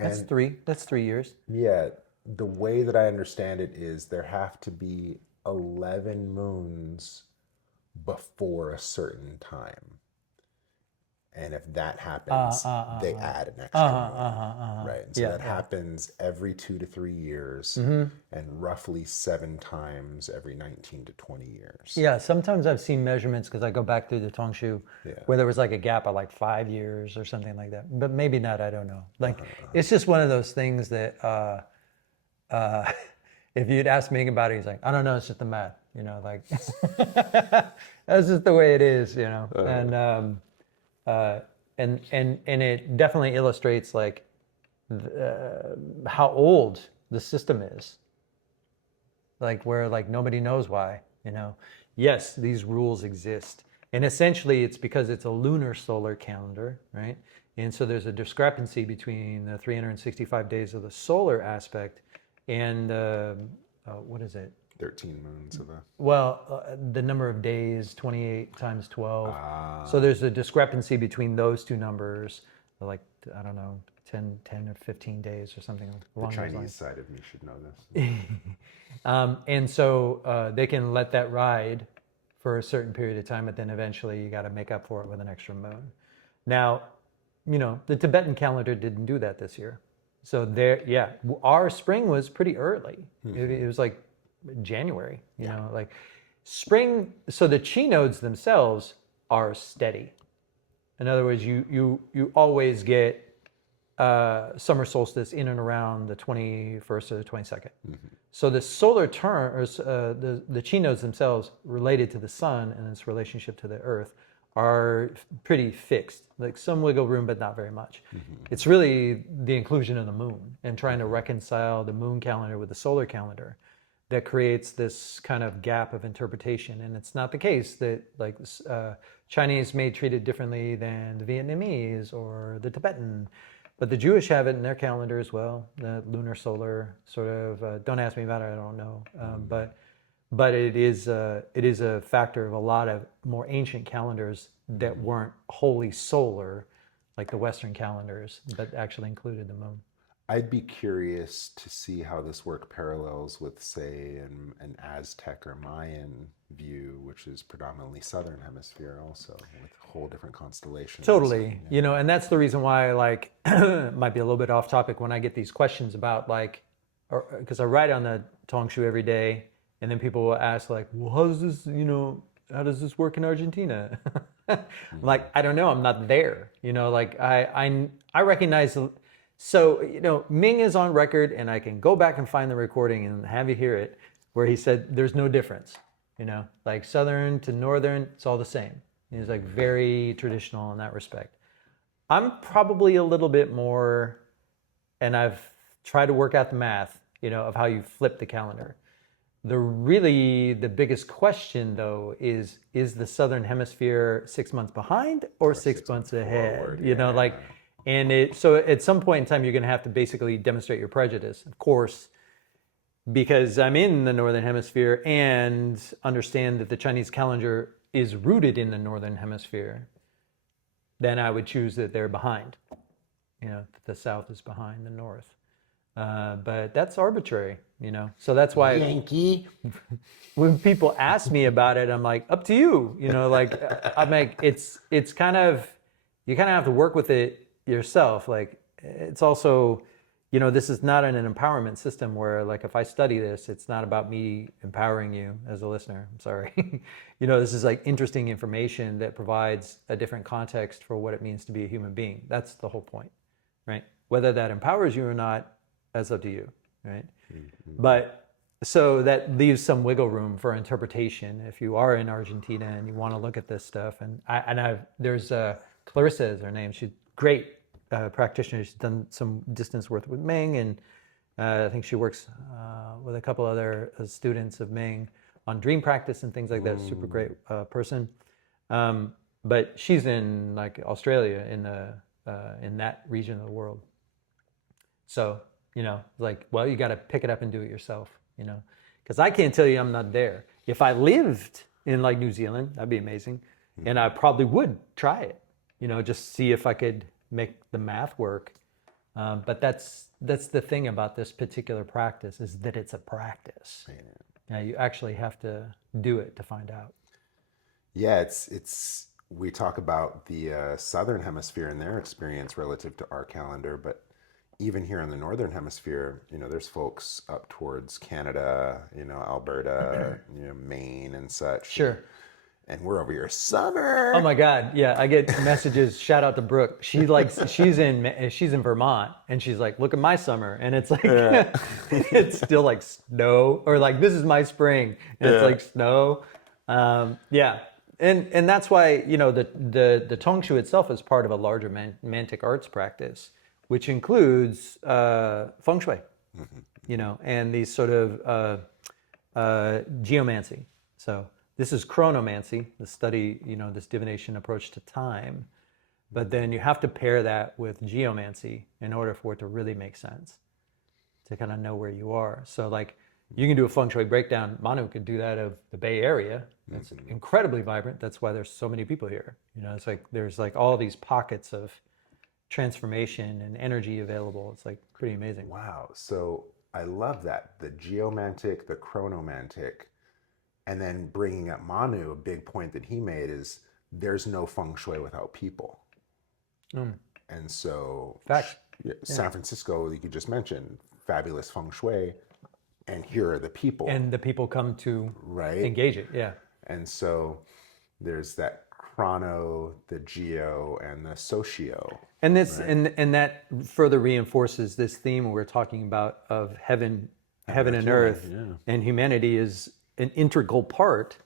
That's And 3. That's 3 years. yeah, the way that I understand it is there have to be 11 moons before a certain time. And if that happens, they add an extra moon. Right. And so that happens every 2 to 3 years and roughly 7 times every 19 to 20 years. Yeah, sometimes I've seen measurements because I go back through the Tongshu where there was like a gap of like 5 years or something like that. But maybe not, I don't know. Like, it's just one of those things that if you'd ask Ming about it, he's like, I don't know, it's just the math. Like, that's just the way it is, and it definitely illustrates like how old the system is. Like where like nobody knows why, Yes, these rules exist. And essentially it's because it's a lunar solar calendar, right? And so there's a discrepancy between the 365 days of the solar aspect and what is it? 13 moons of a... Well, the number of days, 28 times 12. So there's a discrepancy between those two numbers, like, I don't know, 10 or 15 days or something along The those Chinese lines. side of me should know this. And so they can let that ride for a certain period of time, but then eventually you got to make up for it with an extra moon. Now, the Tibetan calendar didn't do that this year. So our spring was pretty early. It was like January, like spring. So the chi nodes themselves are steady. In other words, you always get summer solstice in and around the 21st or the 22nd. So the solar term, or the chi nodes themselves related to the sun and its relationship to the earth are pretty fixed, like some wiggle room, but not very much. It's really the inclusion of the moon and trying to reconcile the moon calendar with the solar calendar that creates this kind of gap of interpretation. And it's not the case that like Chinese may treat it differently than the Vietnamese or the Tibetan, but the Jewish have it in their calendar as well, the lunar solar sort of, don't ask me about it, I don't know. But it is a factor of a lot of more ancient calendars that weren't wholly solar, like the Western calendars, but actually included the moon. I'd be curious to see how this work parallels with, say, an Aztec or Mayan view, which is predominantly southern hemisphere also, with whole different constellations. Totally. And that's the reason why, like, might be a little bit off topic when I get these questions about, like, because I write on the Tongshu every day, and then people will ask, like, well, how does this work in Argentina? I'm like, I don't know, I'm not there. Like, I recognize... So, Ming is on record, and I can go back and find the recording and have you hear it, where he said there's no difference. Like southern to northern, it's all the same. He's like very traditional in that respect. I'm probably a little bit more and I've tried to work out the math, of how you flip the calendar. The biggest question though is the Southern Hemisphere 6 months behind or 6 months ahead? Forward, So at some point in time, you're going to have to basically demonstrate your prejudice, of course, because I'm in the Northern Hemisphere and understand that the Chinese calendar is rooted in the Northern Hemisphere. Then I would choose that they're behind, that the South is behind the North. But that's arbitrary, So that's why Yankee. when people ask me about it, I'm like, up to you, I'm like, it's kind of, you kind of have to work with it yourself. Like, it's also, this is not an empowerment system where, like, if I study this, it's not about me empowering you as a listener. I'm sorry. This is like interesting information that provides a different context for what it means to be a human being. That's the whole point, right? Whether that empowers you or not, that's up to you, right? Mm-hmm. But so that leaves some wiggle room for interpretation if you are in Argentina and you want to look at this stuff. And there's Clarissa is her name. She's great practitioner. She's done some distance work with Ming, and I think she works with a couple other students of Ming on dream practice and things like that. Super great person. But she's in like Australia in that region of the world. So, like, well, you got to pick it up and do it yourself, because I can't tell you I'm not there. If I lived in like New Zealand, that'd be amazing. And I probably would try it, just see if I could make the math work. But that's the thing about this particular practice, is that it's a practice. Now you actually have to do it to find out. Yeah, it's we talk about the Southern Hemisphere and their experience relative to our calendar, but even here in the Northern Hemisphere, there's folks up towards Canada, Alberta, Maine and such. Sure. And we're over here summer. Oh my God. Yeah. I get messages. Shout out to Brooke. She's in Vermont, and she's like, look at my summer. And it's like, it's still like snow, or like, this is my spring. And it's like snow. Yeah. And that's why, the Tongshu itself is part of a larger mantic arts practice, which includes feng shui, and these sort of geomancy. So this is chronomancy, the study, this divination approach to time. But then you have to pair that with geomancy in order for it to really make sense, to kind of know where you are. So like, you can do a feng shui breakdown. Manu could do that of the Bay Area. That's incredibly vibrant. That's why there's so many people here. It's like, there's like all these pockets of transformation and energy available. It's like pretty amazing. Wow. So I love that. The geomantic, the chronomantic, and then bringing up Manu, a big point that he made is there's no feng shui without people. And so Facts. San Francisco, you could just mention, fabulous feng shui, and here are the people. And the people come to engage it. Yeah. And so there's that chrono, the geo, and the socio. And this and that further reinforces this theme we're talking about of heaven and earth, and humanity is an integral part,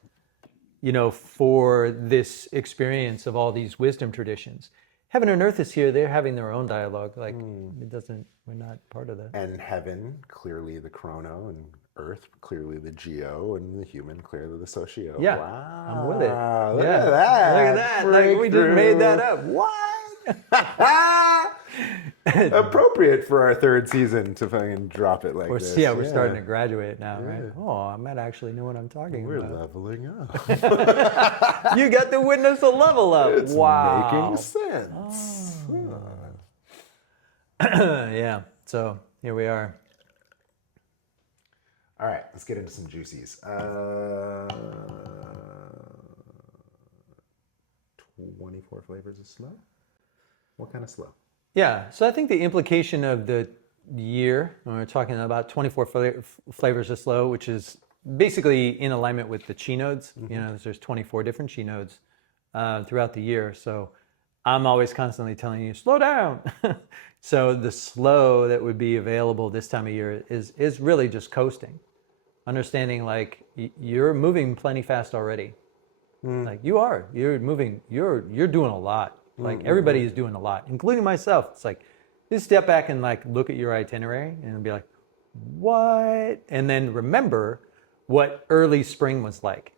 for this experience of all these wisdom traditions. Heaven and earth is here; they're having their own dialogue. Like we're not part of that. And heaven, clearly the chrono, and earth, clearly the geo, and the human, clearly the socio. Yeah, wow, I'm with it. Look at that! Look at that! Like, we just made that up. What? Appropriate for our third season to fucking drop it like this. Yeah, we're starting to graduate now, right? Oh, I might actually know what I'm talking about. We're leveling up. You got to witness a level up. It's wow. making sense. Yeah, so here we are. All right, let's get into some juicies. 24 flavors of slow? What kind of slow? Yeah, so I think the implication of the year, when we're talking about 24 flavors of slow, which is basically in alignment with the chi nodes. There's 24 different chi nodes throughout the year. So I'm always constantly telling you, slow down. So the slow that would be available this time of year is really just coasting. Understanding like you're moving plenty fast already. Like you're moving, you're doing a lot. Like everybody is doing a lot, including myself. It's like, Just step back and like look at your itinerary and be like, what? And then remember what early spring was like.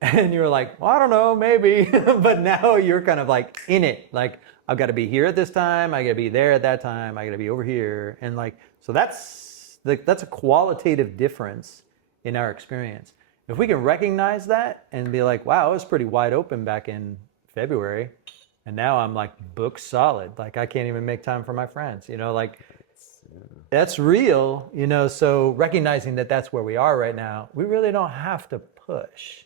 And you're like, well, I don't know, maybe. But now you're kind of like in it. Like, I've got to be here at this time. I got to be there at that time. I got to be over here. And like, so that's a qualitative difference in our experience. If we can recognize that and be like, wow, I was pretty wide open back in February. And now I'm like book solid. Like, I can't even make time for my friends, like that's real, so recognizing that that's where we are right now, we really don't have to push.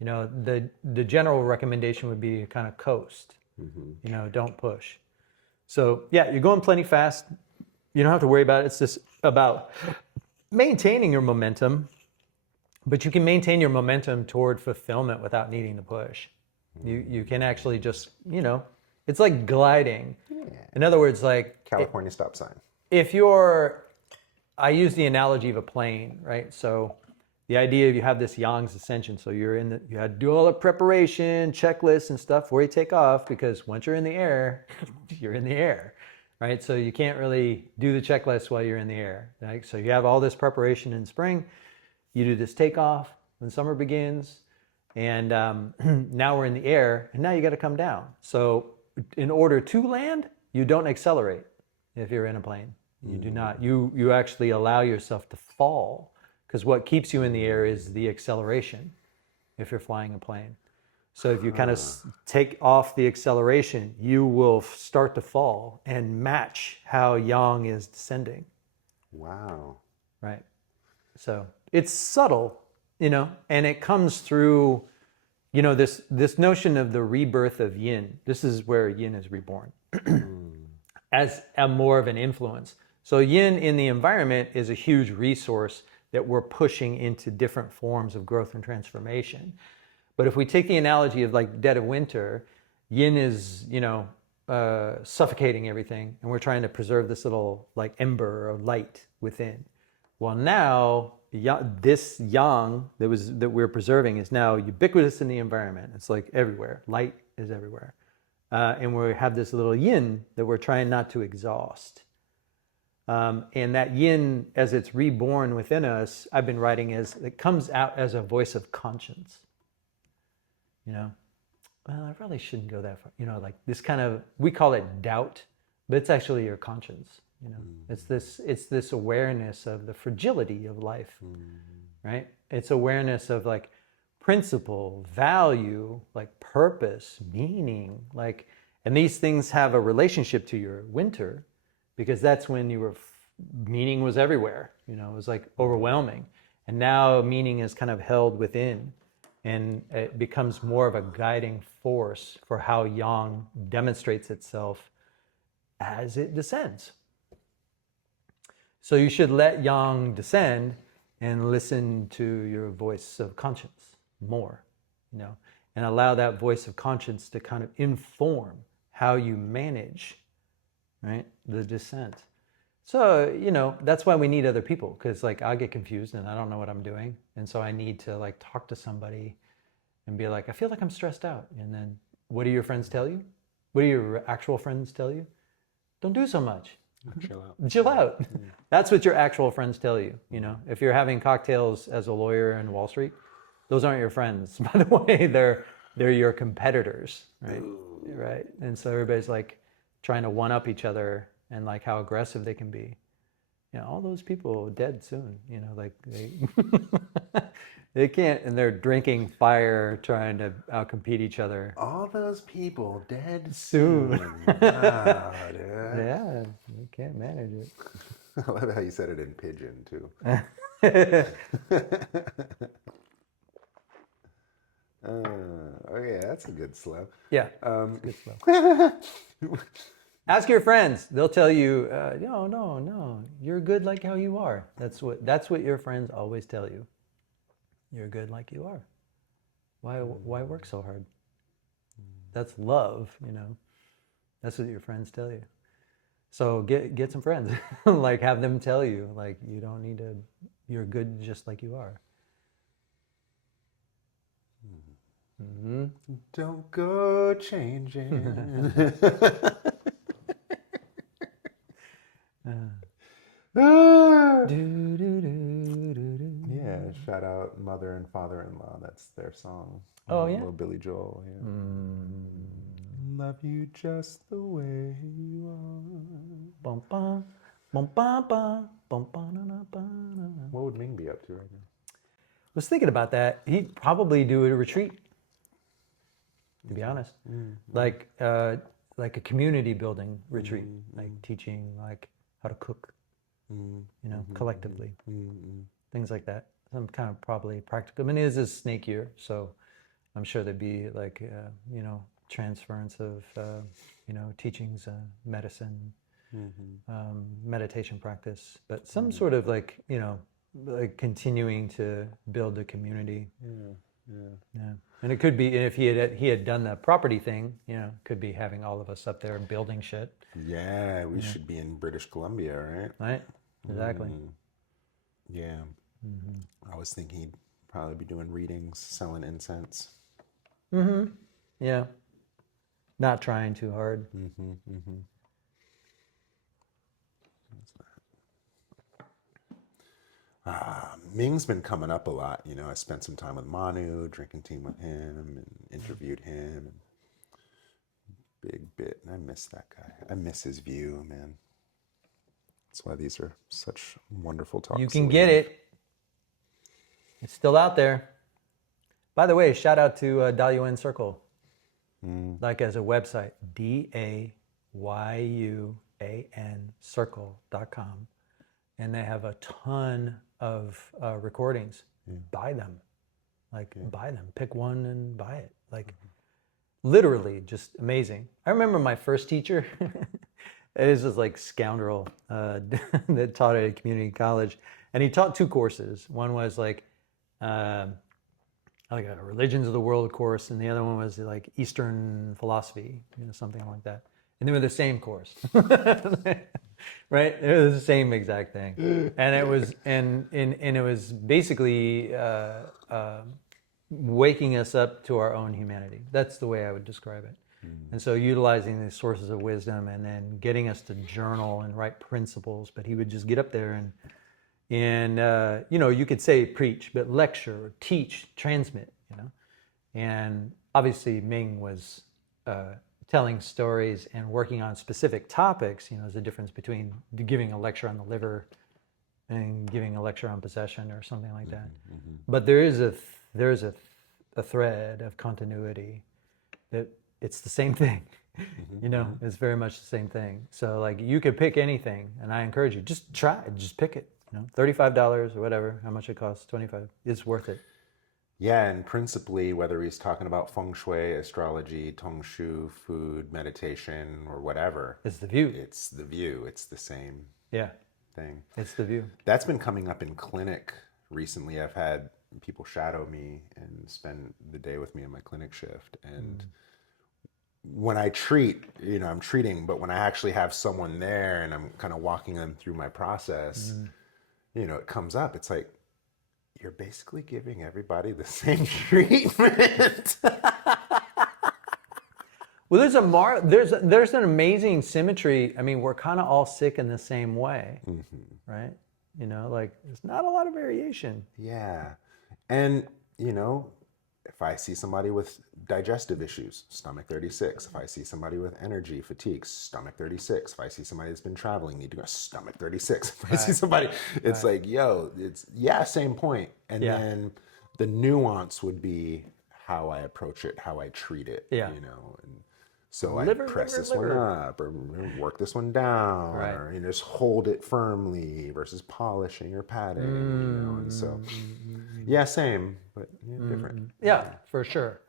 The general recommendation would be kind of coast, don't push. So yeah, you're going plenty fast. You don't have to worry about it. It's just about maintaining your momentum, but you can maintain your momentum toward fulfillment without needing to push. You can actually just, it's like gliding. Yeah. In other words, like California stop sign. I use the analogy of a plane, right? So the idea of you have this Yang's ascension. So you had to do all the preparation, checklists and stuff before you take off, because once you're in the air, you're in the air, right? So you can't really do the checklist while you're in the air, right? So you have all this preparation in spring, you do this takeoff when summer begins, and now we're in the air, and now you got to come down. So in order to land, you don't accelerate if you're in a plane. You do not. You actually allow yourself to fall, because what keeps you in the air is the acceleration if you're flying a plane. So if you kind of take off the acceleration, you will start to fall and match how Yang is descending. Wow. Right. So it's subtle, and it comes through, this notion of the rebirth of yin. This is where yin is reborn as a more of an influence. So yin in the environment is a huge resource that we're pushing into different forms of growth and transformation. But if we take the analogy of like dead of winter, yin is, suffocating everything, and we're trying to preserve this little like ember of light within. Well, now this yang that we're preserving is now ubiquitous in the environment. It's like everywhere. Light is everywhere. And we have this little yin that we're trying not to exhaust. And that yin, as it's reborn within us, I've been writing it comes out as a voice of conscience. Well, I really shouldn't go that far. Like this kind of, we call it doubt, but it's actually your conscience. It's this awareness of the fragility of life, right? It's awareness of like principle, value, like purpose, meaning, like, and these things have a relationship to your winter, because that's when meaning was everywhere. It was like overwhelming, and now meaning is kind of held within, and it becomes more of a guiding force for how Yang demonstrates itself as it descends. So you should let Yang descend and listen to your voice of conscience more, and allow that voice of conscience to kind of inform how you manage, right, the descent. So, that's why we need other people, because like I get confused and I don't know what I'm doing. And so I need to like talk to somebody and be like, I feel like I'm stressed out. And then what do your friends tell you? What do your actual friends tell you? Don't do so much. Chill out. Chill out. That's what your actual friends tell you. If you're having cocktails as a lawyer in Wall Street, those aren't your friends, by the way. They're your competitors, right? Ooh. Right. And so everybody's like trying to one up each other and like how aggressive they can be. All those people dead soon. Like they can't, and they're drinking fire, trying to outcompete each other. All those people dead soon. Wow, dude. Yeah, you can't manage it. I love how you said it in pigeon too. Okay, that's a good slow. Yeah, good slow. Ask your friends; they'll tell you, "No, you're good like how you are." That's what your friends always tell you. You're good like you are. Why work so hard? That's love, That's what your friends tell you. So get some friends, like have them tell you, like you don't need to. You're good just like you are. Mm-hmm. Don't go changing. mother and father-in-law. That's their song. Oh, yeah? Little Billy Joel. Yeah. Love you just the way you are. Bum, bum, bum, bum, bum, bum, bum, na, na, ba, na, na. What would Ming be up to right now? I was thinking about that. He'd probably do a retreat, to be honest. Like a community building retreat, like teaching like how to cook, collectively. Things like that. Some kind of probably practical. I mean, it is a snake year, so I'm sure there'd be like, transference of, teachings, medicine, meditation practice, but some sort of like, like continuing to build a community. Yeah. And it could be, if he had done the property thing, could be having all of us up there building shit. Yeah, we should be in British Columbia, right? Right? Exactly. Yeah. I was thinking he'd probably be doing readings, selling incense. Yeah. Not trying too hard. Ming's been coming up a lot. I spent some time with Manu, drinking tea with him, and interviewed him. Big bit. And I miss that guy. I miss his view, man. That's why these are such wonderful talks. You can get it. It's still out there. By the way, shout out to Dayuan Circle. Like as a website, DAYUAN circle.com. And they have a ton of recordings. Buy them. Buy them. Pick one and buy it. Literally just amazing. I remember my first teacher. It was this like scoundrel that taught at a community college. And he taught two courses. One was like a religions of the world course, and the other one was like Eastern philosophy, something like that. And they were the same course. Right? It was the same exact thing. And it was and it was basically waking us up to our own humanity. That's the way I would describe it. And so utilizing these sources of wisdom and then getting us to journal and write principles. But he would just get up there and you could say preach, but lecture or teach, transmit, And obviously Ming was telling stories and working on specific topics. There's a difference between giving a lecture on the liver and giving a lecture on possession or something like that. But there is a thread of continuity that it's the same thing. It's very much the same thing. So like you could pick anything, and I encourage you, just try it, just pick it. $35 or whatever, how much it costs, $25. It's worth it. Yeah, and principally, whether he's talking about feng shui, astrology, tongshu, food, meditation, or whatever. It's the view. It's the view. It's the same thing. It's the view. That's been coming up in clinic recently. I've had people shadow me and spend the day with me in my clinic shift. And when I treat, I'm treating, but when I actually have someone there and I'm kind of walking them through my process, it comes up. It's like, you're basically giving everybody the same treatment. Well, there's an amazing symmetry. I mean, we're kind of all sick in the same way, right? There's not a lot of variation. Yeah. And, if I see somebody with digestive issues, stomach 36. If I see somebody with energy, fatigue, stomach 36. If I see somebody that's been traveling, need to go, stomach 36. If I see somebody, it's like, same point. And then the nuance would be how I approach it, how I treat it, And so I press this one up or work this one down or just hold it firmly versus polishing or patting, and so same, but different. Yeah, for sure.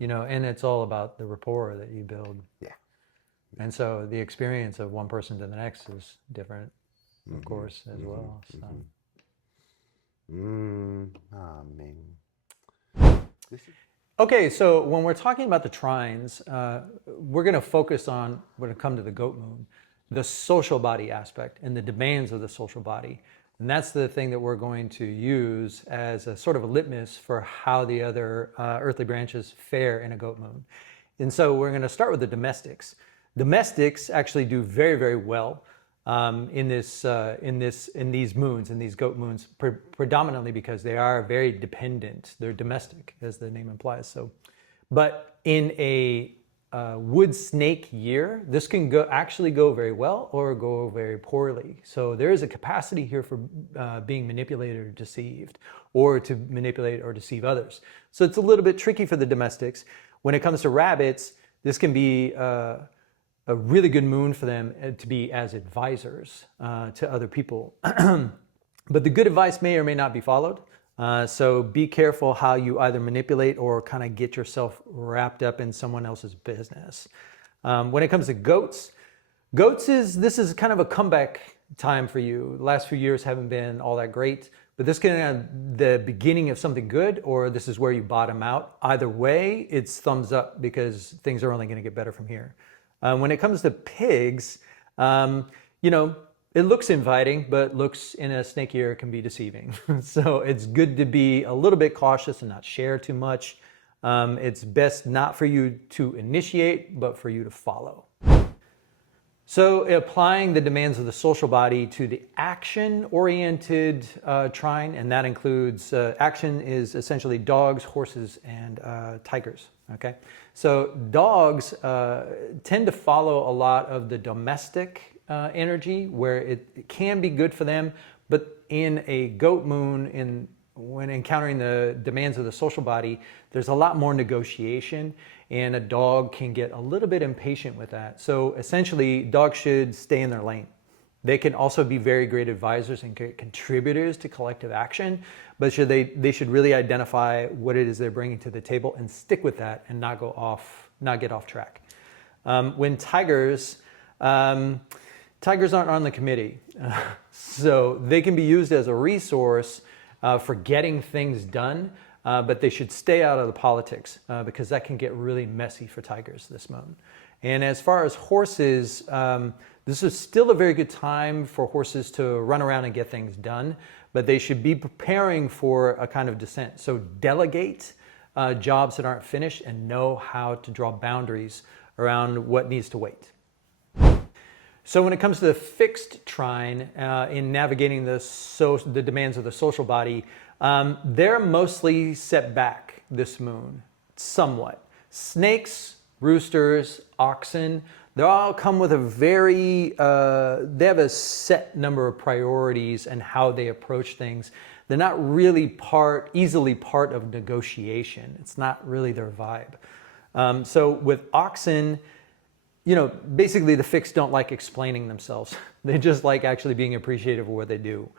And it's all about the rapport that you build. Yeah. And so the experience of one person to the next is different, of course, as well. So. Ming. Okay, so when we're talking about the trines, we're going to focus on, when it comes to the goat moon, the social body aspect and the demands of the social body. And that's the thing that we're going to use as a sort of a litmus for how the other earthly branches fare in a goat moon. And so we're going to start with the domestics. Domestics actually do very, very well in these moons, in these goat moons, predominantly because they are very dependent. They're domestic, as the name implies. So, but in a wood snake year, this can actually go very well or go very poorly. So there is a capacity here for being manipulated or deceived, or to manipulate or deceive others. So it's a little bit tricky for the domestics. When it comes to rabbits, this can be a really good moon for them to be as advisors to other people. But the good advice may or may not be followed. So be careful how you either manipulate or kind of get yourself wrapped up in someone else's business. When it comes to goats, this is kind of a comeback time for you. The last few years haven't been all that great, but this can be the beginning of something good, or this is where you bottom out. Either way, it's thumbs up because things are only going to get better from here. When it comes to pigs, it looks inviting, but looks in a snake year can be deceiving. So it's good to be a little bit cautious and not share too much. It's best not for you to initiate, but for you to follow. So applying the demands of the social body to the action-oriented trine, and that includes action is essentially dogs, horses, and tigers. Okay, so dogs tend to follow a lot of the domestic energy, where it can be good for them, but in a goat moon, when encountering the demands of the social body, there's a lot more negotiation, and a dog can get a little bit impatient with that. So essentially, dogs should stay in their lane. They can also be very great advisors and great contributors to collective action, but they should really identify what it is they're bringing to the table and stick with that and not get off track. When tigers aren't on the committee, so they can be used as a resource for getting things done, but they should stay out of the politics because that can get really messy for tigers this moon. And as far as horses, this is still a very good time for horses to run around and get things done, but they should be preparing for a kind of descent. So delegate jobs that aren't finished and know how to draw boundaries around what needs to wait. So when it comes to the fixed trine in navigating the demands of the social body, they're mostly set back this moon, somewhat. Snakes, roosters, oxen, they all come with they have a set number of priorities and how they approach things. They're not really easily part of negotiation. It's not really their vibe. So with oxen, basically the fixed don't like explaining themselves. They just like actually being appreciative of what they do.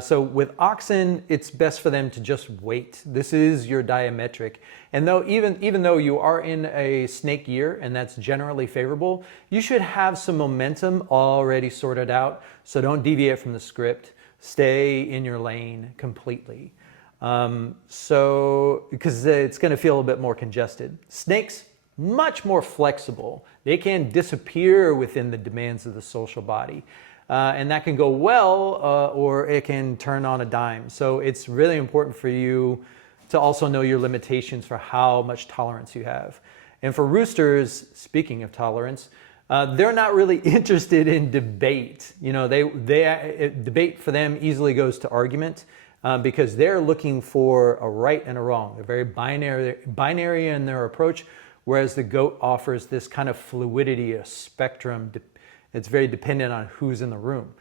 So with oxen, it's best for them to just wait. This is your diametric. And even though you are in a snake year, and that's generally favorable, you should have some momentum already sorted out. So don't deviate from the script. Stay in your lane completely. Because it's going to feel a bit more congested. Snakes, much more flexible. They can disappear within the demands of the social body. And that can go well, or it can turn on a dime. So it's really important for you to also know your limitations for how much tolerance you have. And for roosters, speaking of tolerance, they're not really interested in debate. Debate for them easily goes to argument because they're looking for a right and a wrong. They're very binary in their approach, whereas the goat offers this kind of fluidity, a spectrum. It's very dependent on who's in the room.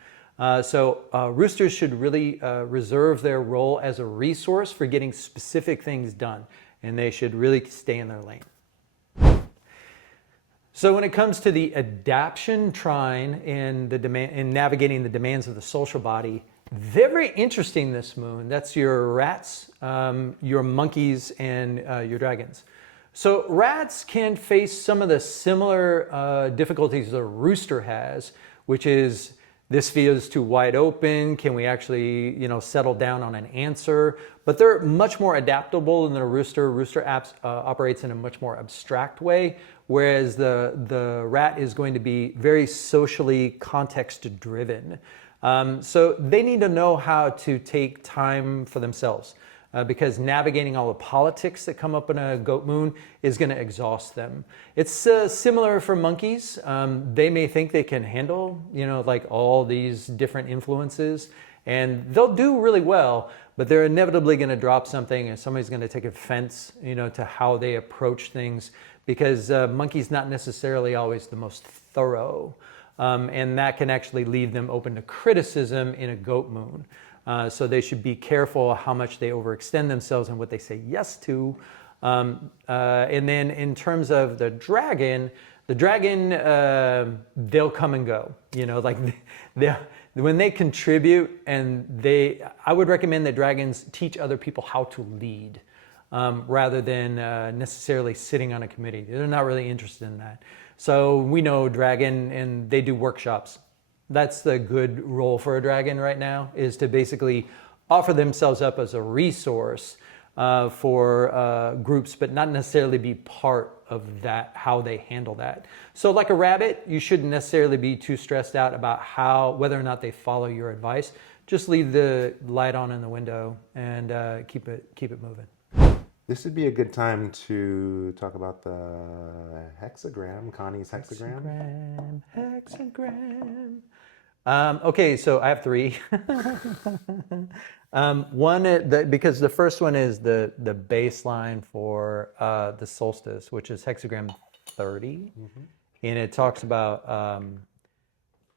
So roosters should really reserve their role as a resource for getting specific things done, and they should really stay in their lane. So when it comes to the adaption trine in navigating the demands of the social body, they're very interesting this moon. That's your rats, your monkeys, and your dragons. So rats can face some of the similar difficulties the rooster has, which is this feels too wide open. Can we actually, settle down on an answer? But they're much more adaptable than the rooster. Rooster operates in a much more abstract way, whereas the rat is going to be very socially context-driven. So they need to know how to take time for themselves. because navigating all the politics that come up in a goat moon is going to exhaust them. It's similar for monkeys. They may think they can handle, like all these different influences, and they'll do really well, but they're inevitably going to drop something, and somebody's going to take offense, to how they approach things, because monkey's not necessarily always the most thorough, and that can actually leave them open to criticism in a goat moon. So they should be careful how much they overextend themselves and what they say yes to. And then in terms of the dragon, they'll come and go. Like when they contribute, and I would recommend that dragons teach other people how to lead, rather than necessarily sitting on a committee. They're not really interested in that. So we know dragon, and they do workshops. That's the good role for a dragon right now, is to basically offer themselves up as a resource for groups, but not necessarily be part of that, how they handle that. So like a rabbit, you shouldn't necessarily be too stressed out about whether or not they follow your advice. Just leave the light on in the window and keep it moving. This would be a good time to talk about the hexagram, Connie's hexagram. Hexagram. Okay, so I have 3. Because the first one is the baseline for the solstice, which is hexagram 30, and it talks about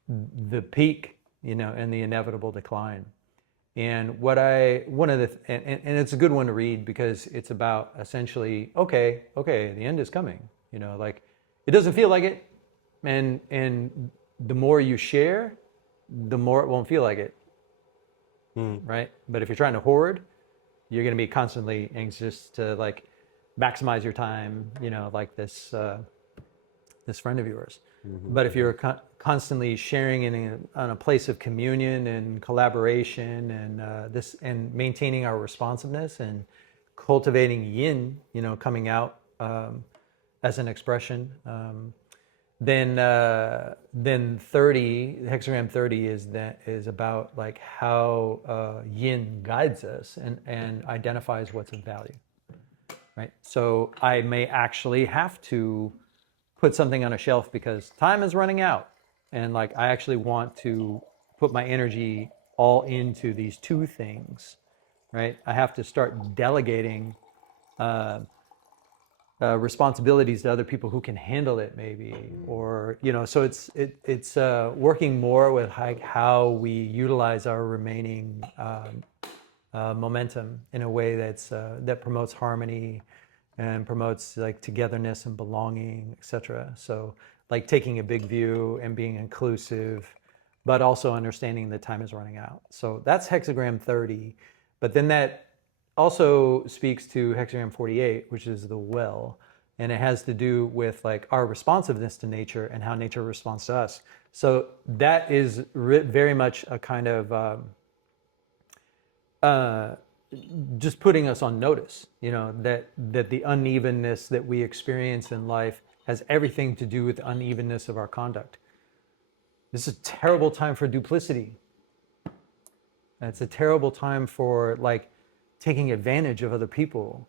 the peak, and the inevitable decline. And and it's a good one to read, because it's about essentially, okay, the end is coming. Like it doesn't feel like it, and the more you share, the more it won't feel like it, right? But if you're trying to hoard, you're going to be constantly anxious to like maximize your time, like this friend of yours. But if you're constantly sharing on a place of communion and collaboration, and and maintaining our responsiveness and cultivating yin, coming out as an expression, then 30, hexagram 30 is about like how yin guides us and identifies what's of value, right? So I may actually have to put something on a shelf because time is running out, and like I actually want to put my energy all into these 2 things, right? I have to start delegating responsibilities to other people who can handle it, maybe, or so it's working more with how we utilize our remaining momentum in a way that promotes harmony and promotes like togetherness and belonging, etc. So like taking a big view and being inclusive, but also understanding that time is running out. So that's hexagram 30, but then that also speaks to hexagram 48, which is the well, and it has to do with like our responsiveness to nature and how nature responds to us. So that is very much a kind of just putting us on notice, that the unevenness that we experience in life has everything to do with the unevenness of our conduct. This is a terrible time for duplicity. It's a terrible time for like taking advantage of other people.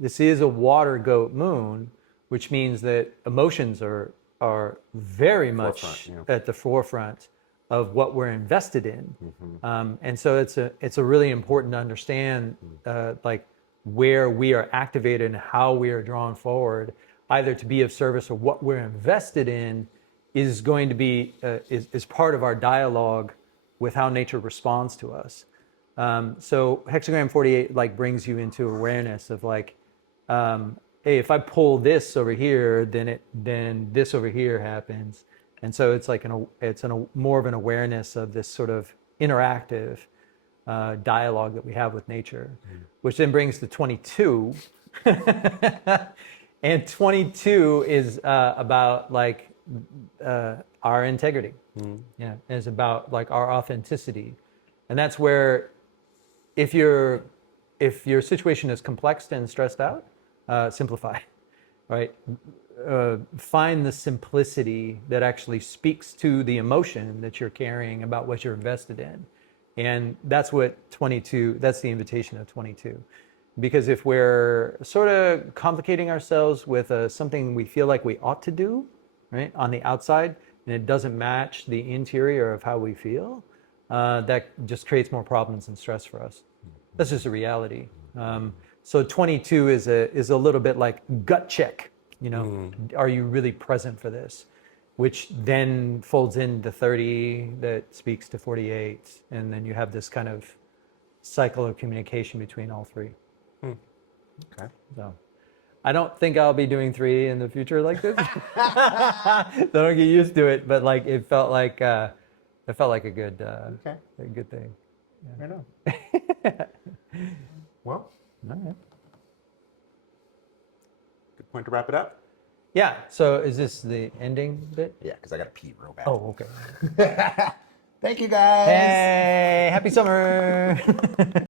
This is a water goat moon, which means that emotions are very much at the forefront of what we're invested in. And so it's a really important to understand like where we are activated and how we are drawn forward, either to be of service or what we're invested in is going to be is part of our dialogue with how nature responds to us. So hexagram 48 like brings you into awareness of like, hey, if I pull this over here, then this over here happens. And so it's like more of an awareness of this sort of interactive dialogue that we have with nature, which then brings to 22. And 22 is about like our integrity. Yeah, it's about like our authenticity, and that's where if your situation is complex and stressed out, simplify, right? Find the simplicity that actually speaks to the emotion that you're carrying about what you're invested in, And that's what 22, that's the invitation of 22. Because if we're sort of complicating ourselves with something we feel like we ought to do, right, on the outside, and it doesn't match the interior of how we feel, that just creates more problems and stress for us. That's just a reality. So 22 is a little bit like gut check, are you really present for this? Which then folds into 30 that speaks to 48. And then you have this kind of cycle of communication between all three. Okay. So I don't think I'll be doing 3 in the future like this. So don't get used to it, but like it felt like a good Okay. a good thing. I know. Well, All right. good point to wrap it up. Yeah. So is this the ending bit? Yeah, because I got to pee real bad. Oh, okay. Thank you, guys. Hey, happy summer.